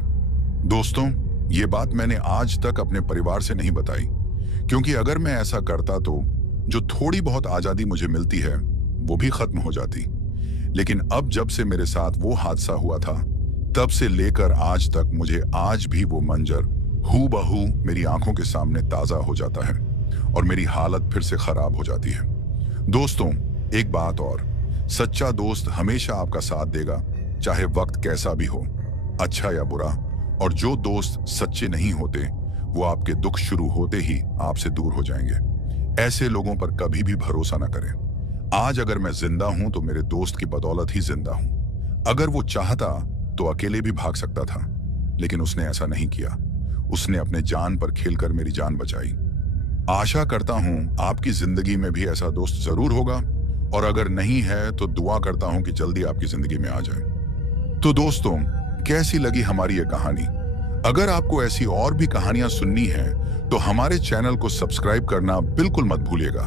दोस्तों, ये बात मैंने आज तक अपने परिवार से नहीं बताई, क्योंकि अगर मैं ऐसा करता तो जो थोड़ी बहुत आजादी मुझे मिलती है वो भी खत्म हो जाती। लेकिन अब जब से मेरे साथ वो हादसा हुआ था, तब से लेकर आज तक मुझे आज भी वो मंजर हूबहू मेरी आंखों के सामने ताजा हो जाता है और मेरी हालत फिर से खराब हो जाती है। दोस्तों, एक बात और, सच्चा दोस्त हमेशा आपका साथ देगा, चाहे वक्त कैसा भी हो, अच्छा या बुरा। और जो दोस्त सच्चे नहीं होते वो आपके दुख शुरू होते ही आपसे दूर हो जाएंगे। ऐसे लोगों पर कभी भी भरोसा ना करें। आज अगर मैं जिंदा हूं तो मेरे दोस्त की बदौलत ही जिंदा हूं। अगर वो चाहता तो अकेले भी भाग सकता था, लेकिन उसने ऐसा नहीं किया। उसने अपने जान पर खेलकर मेरी जान बचाई। आशा करता हूं आपकी जिंदगी में भी ऐसा दोस्त जरूर होगा, और अगर नहीं है तो दुआ करता हूं कि जल्दी आपकी जिंदगी में आ जाए। तो दोस्तों, कैसी लगी हमारी ये कहानी? अगर आपको ऐसी और भी कहानियां सुननी है तो हमारे चैनल को सब्सक्राइब करना बिल्कुल मत भूलिएगा।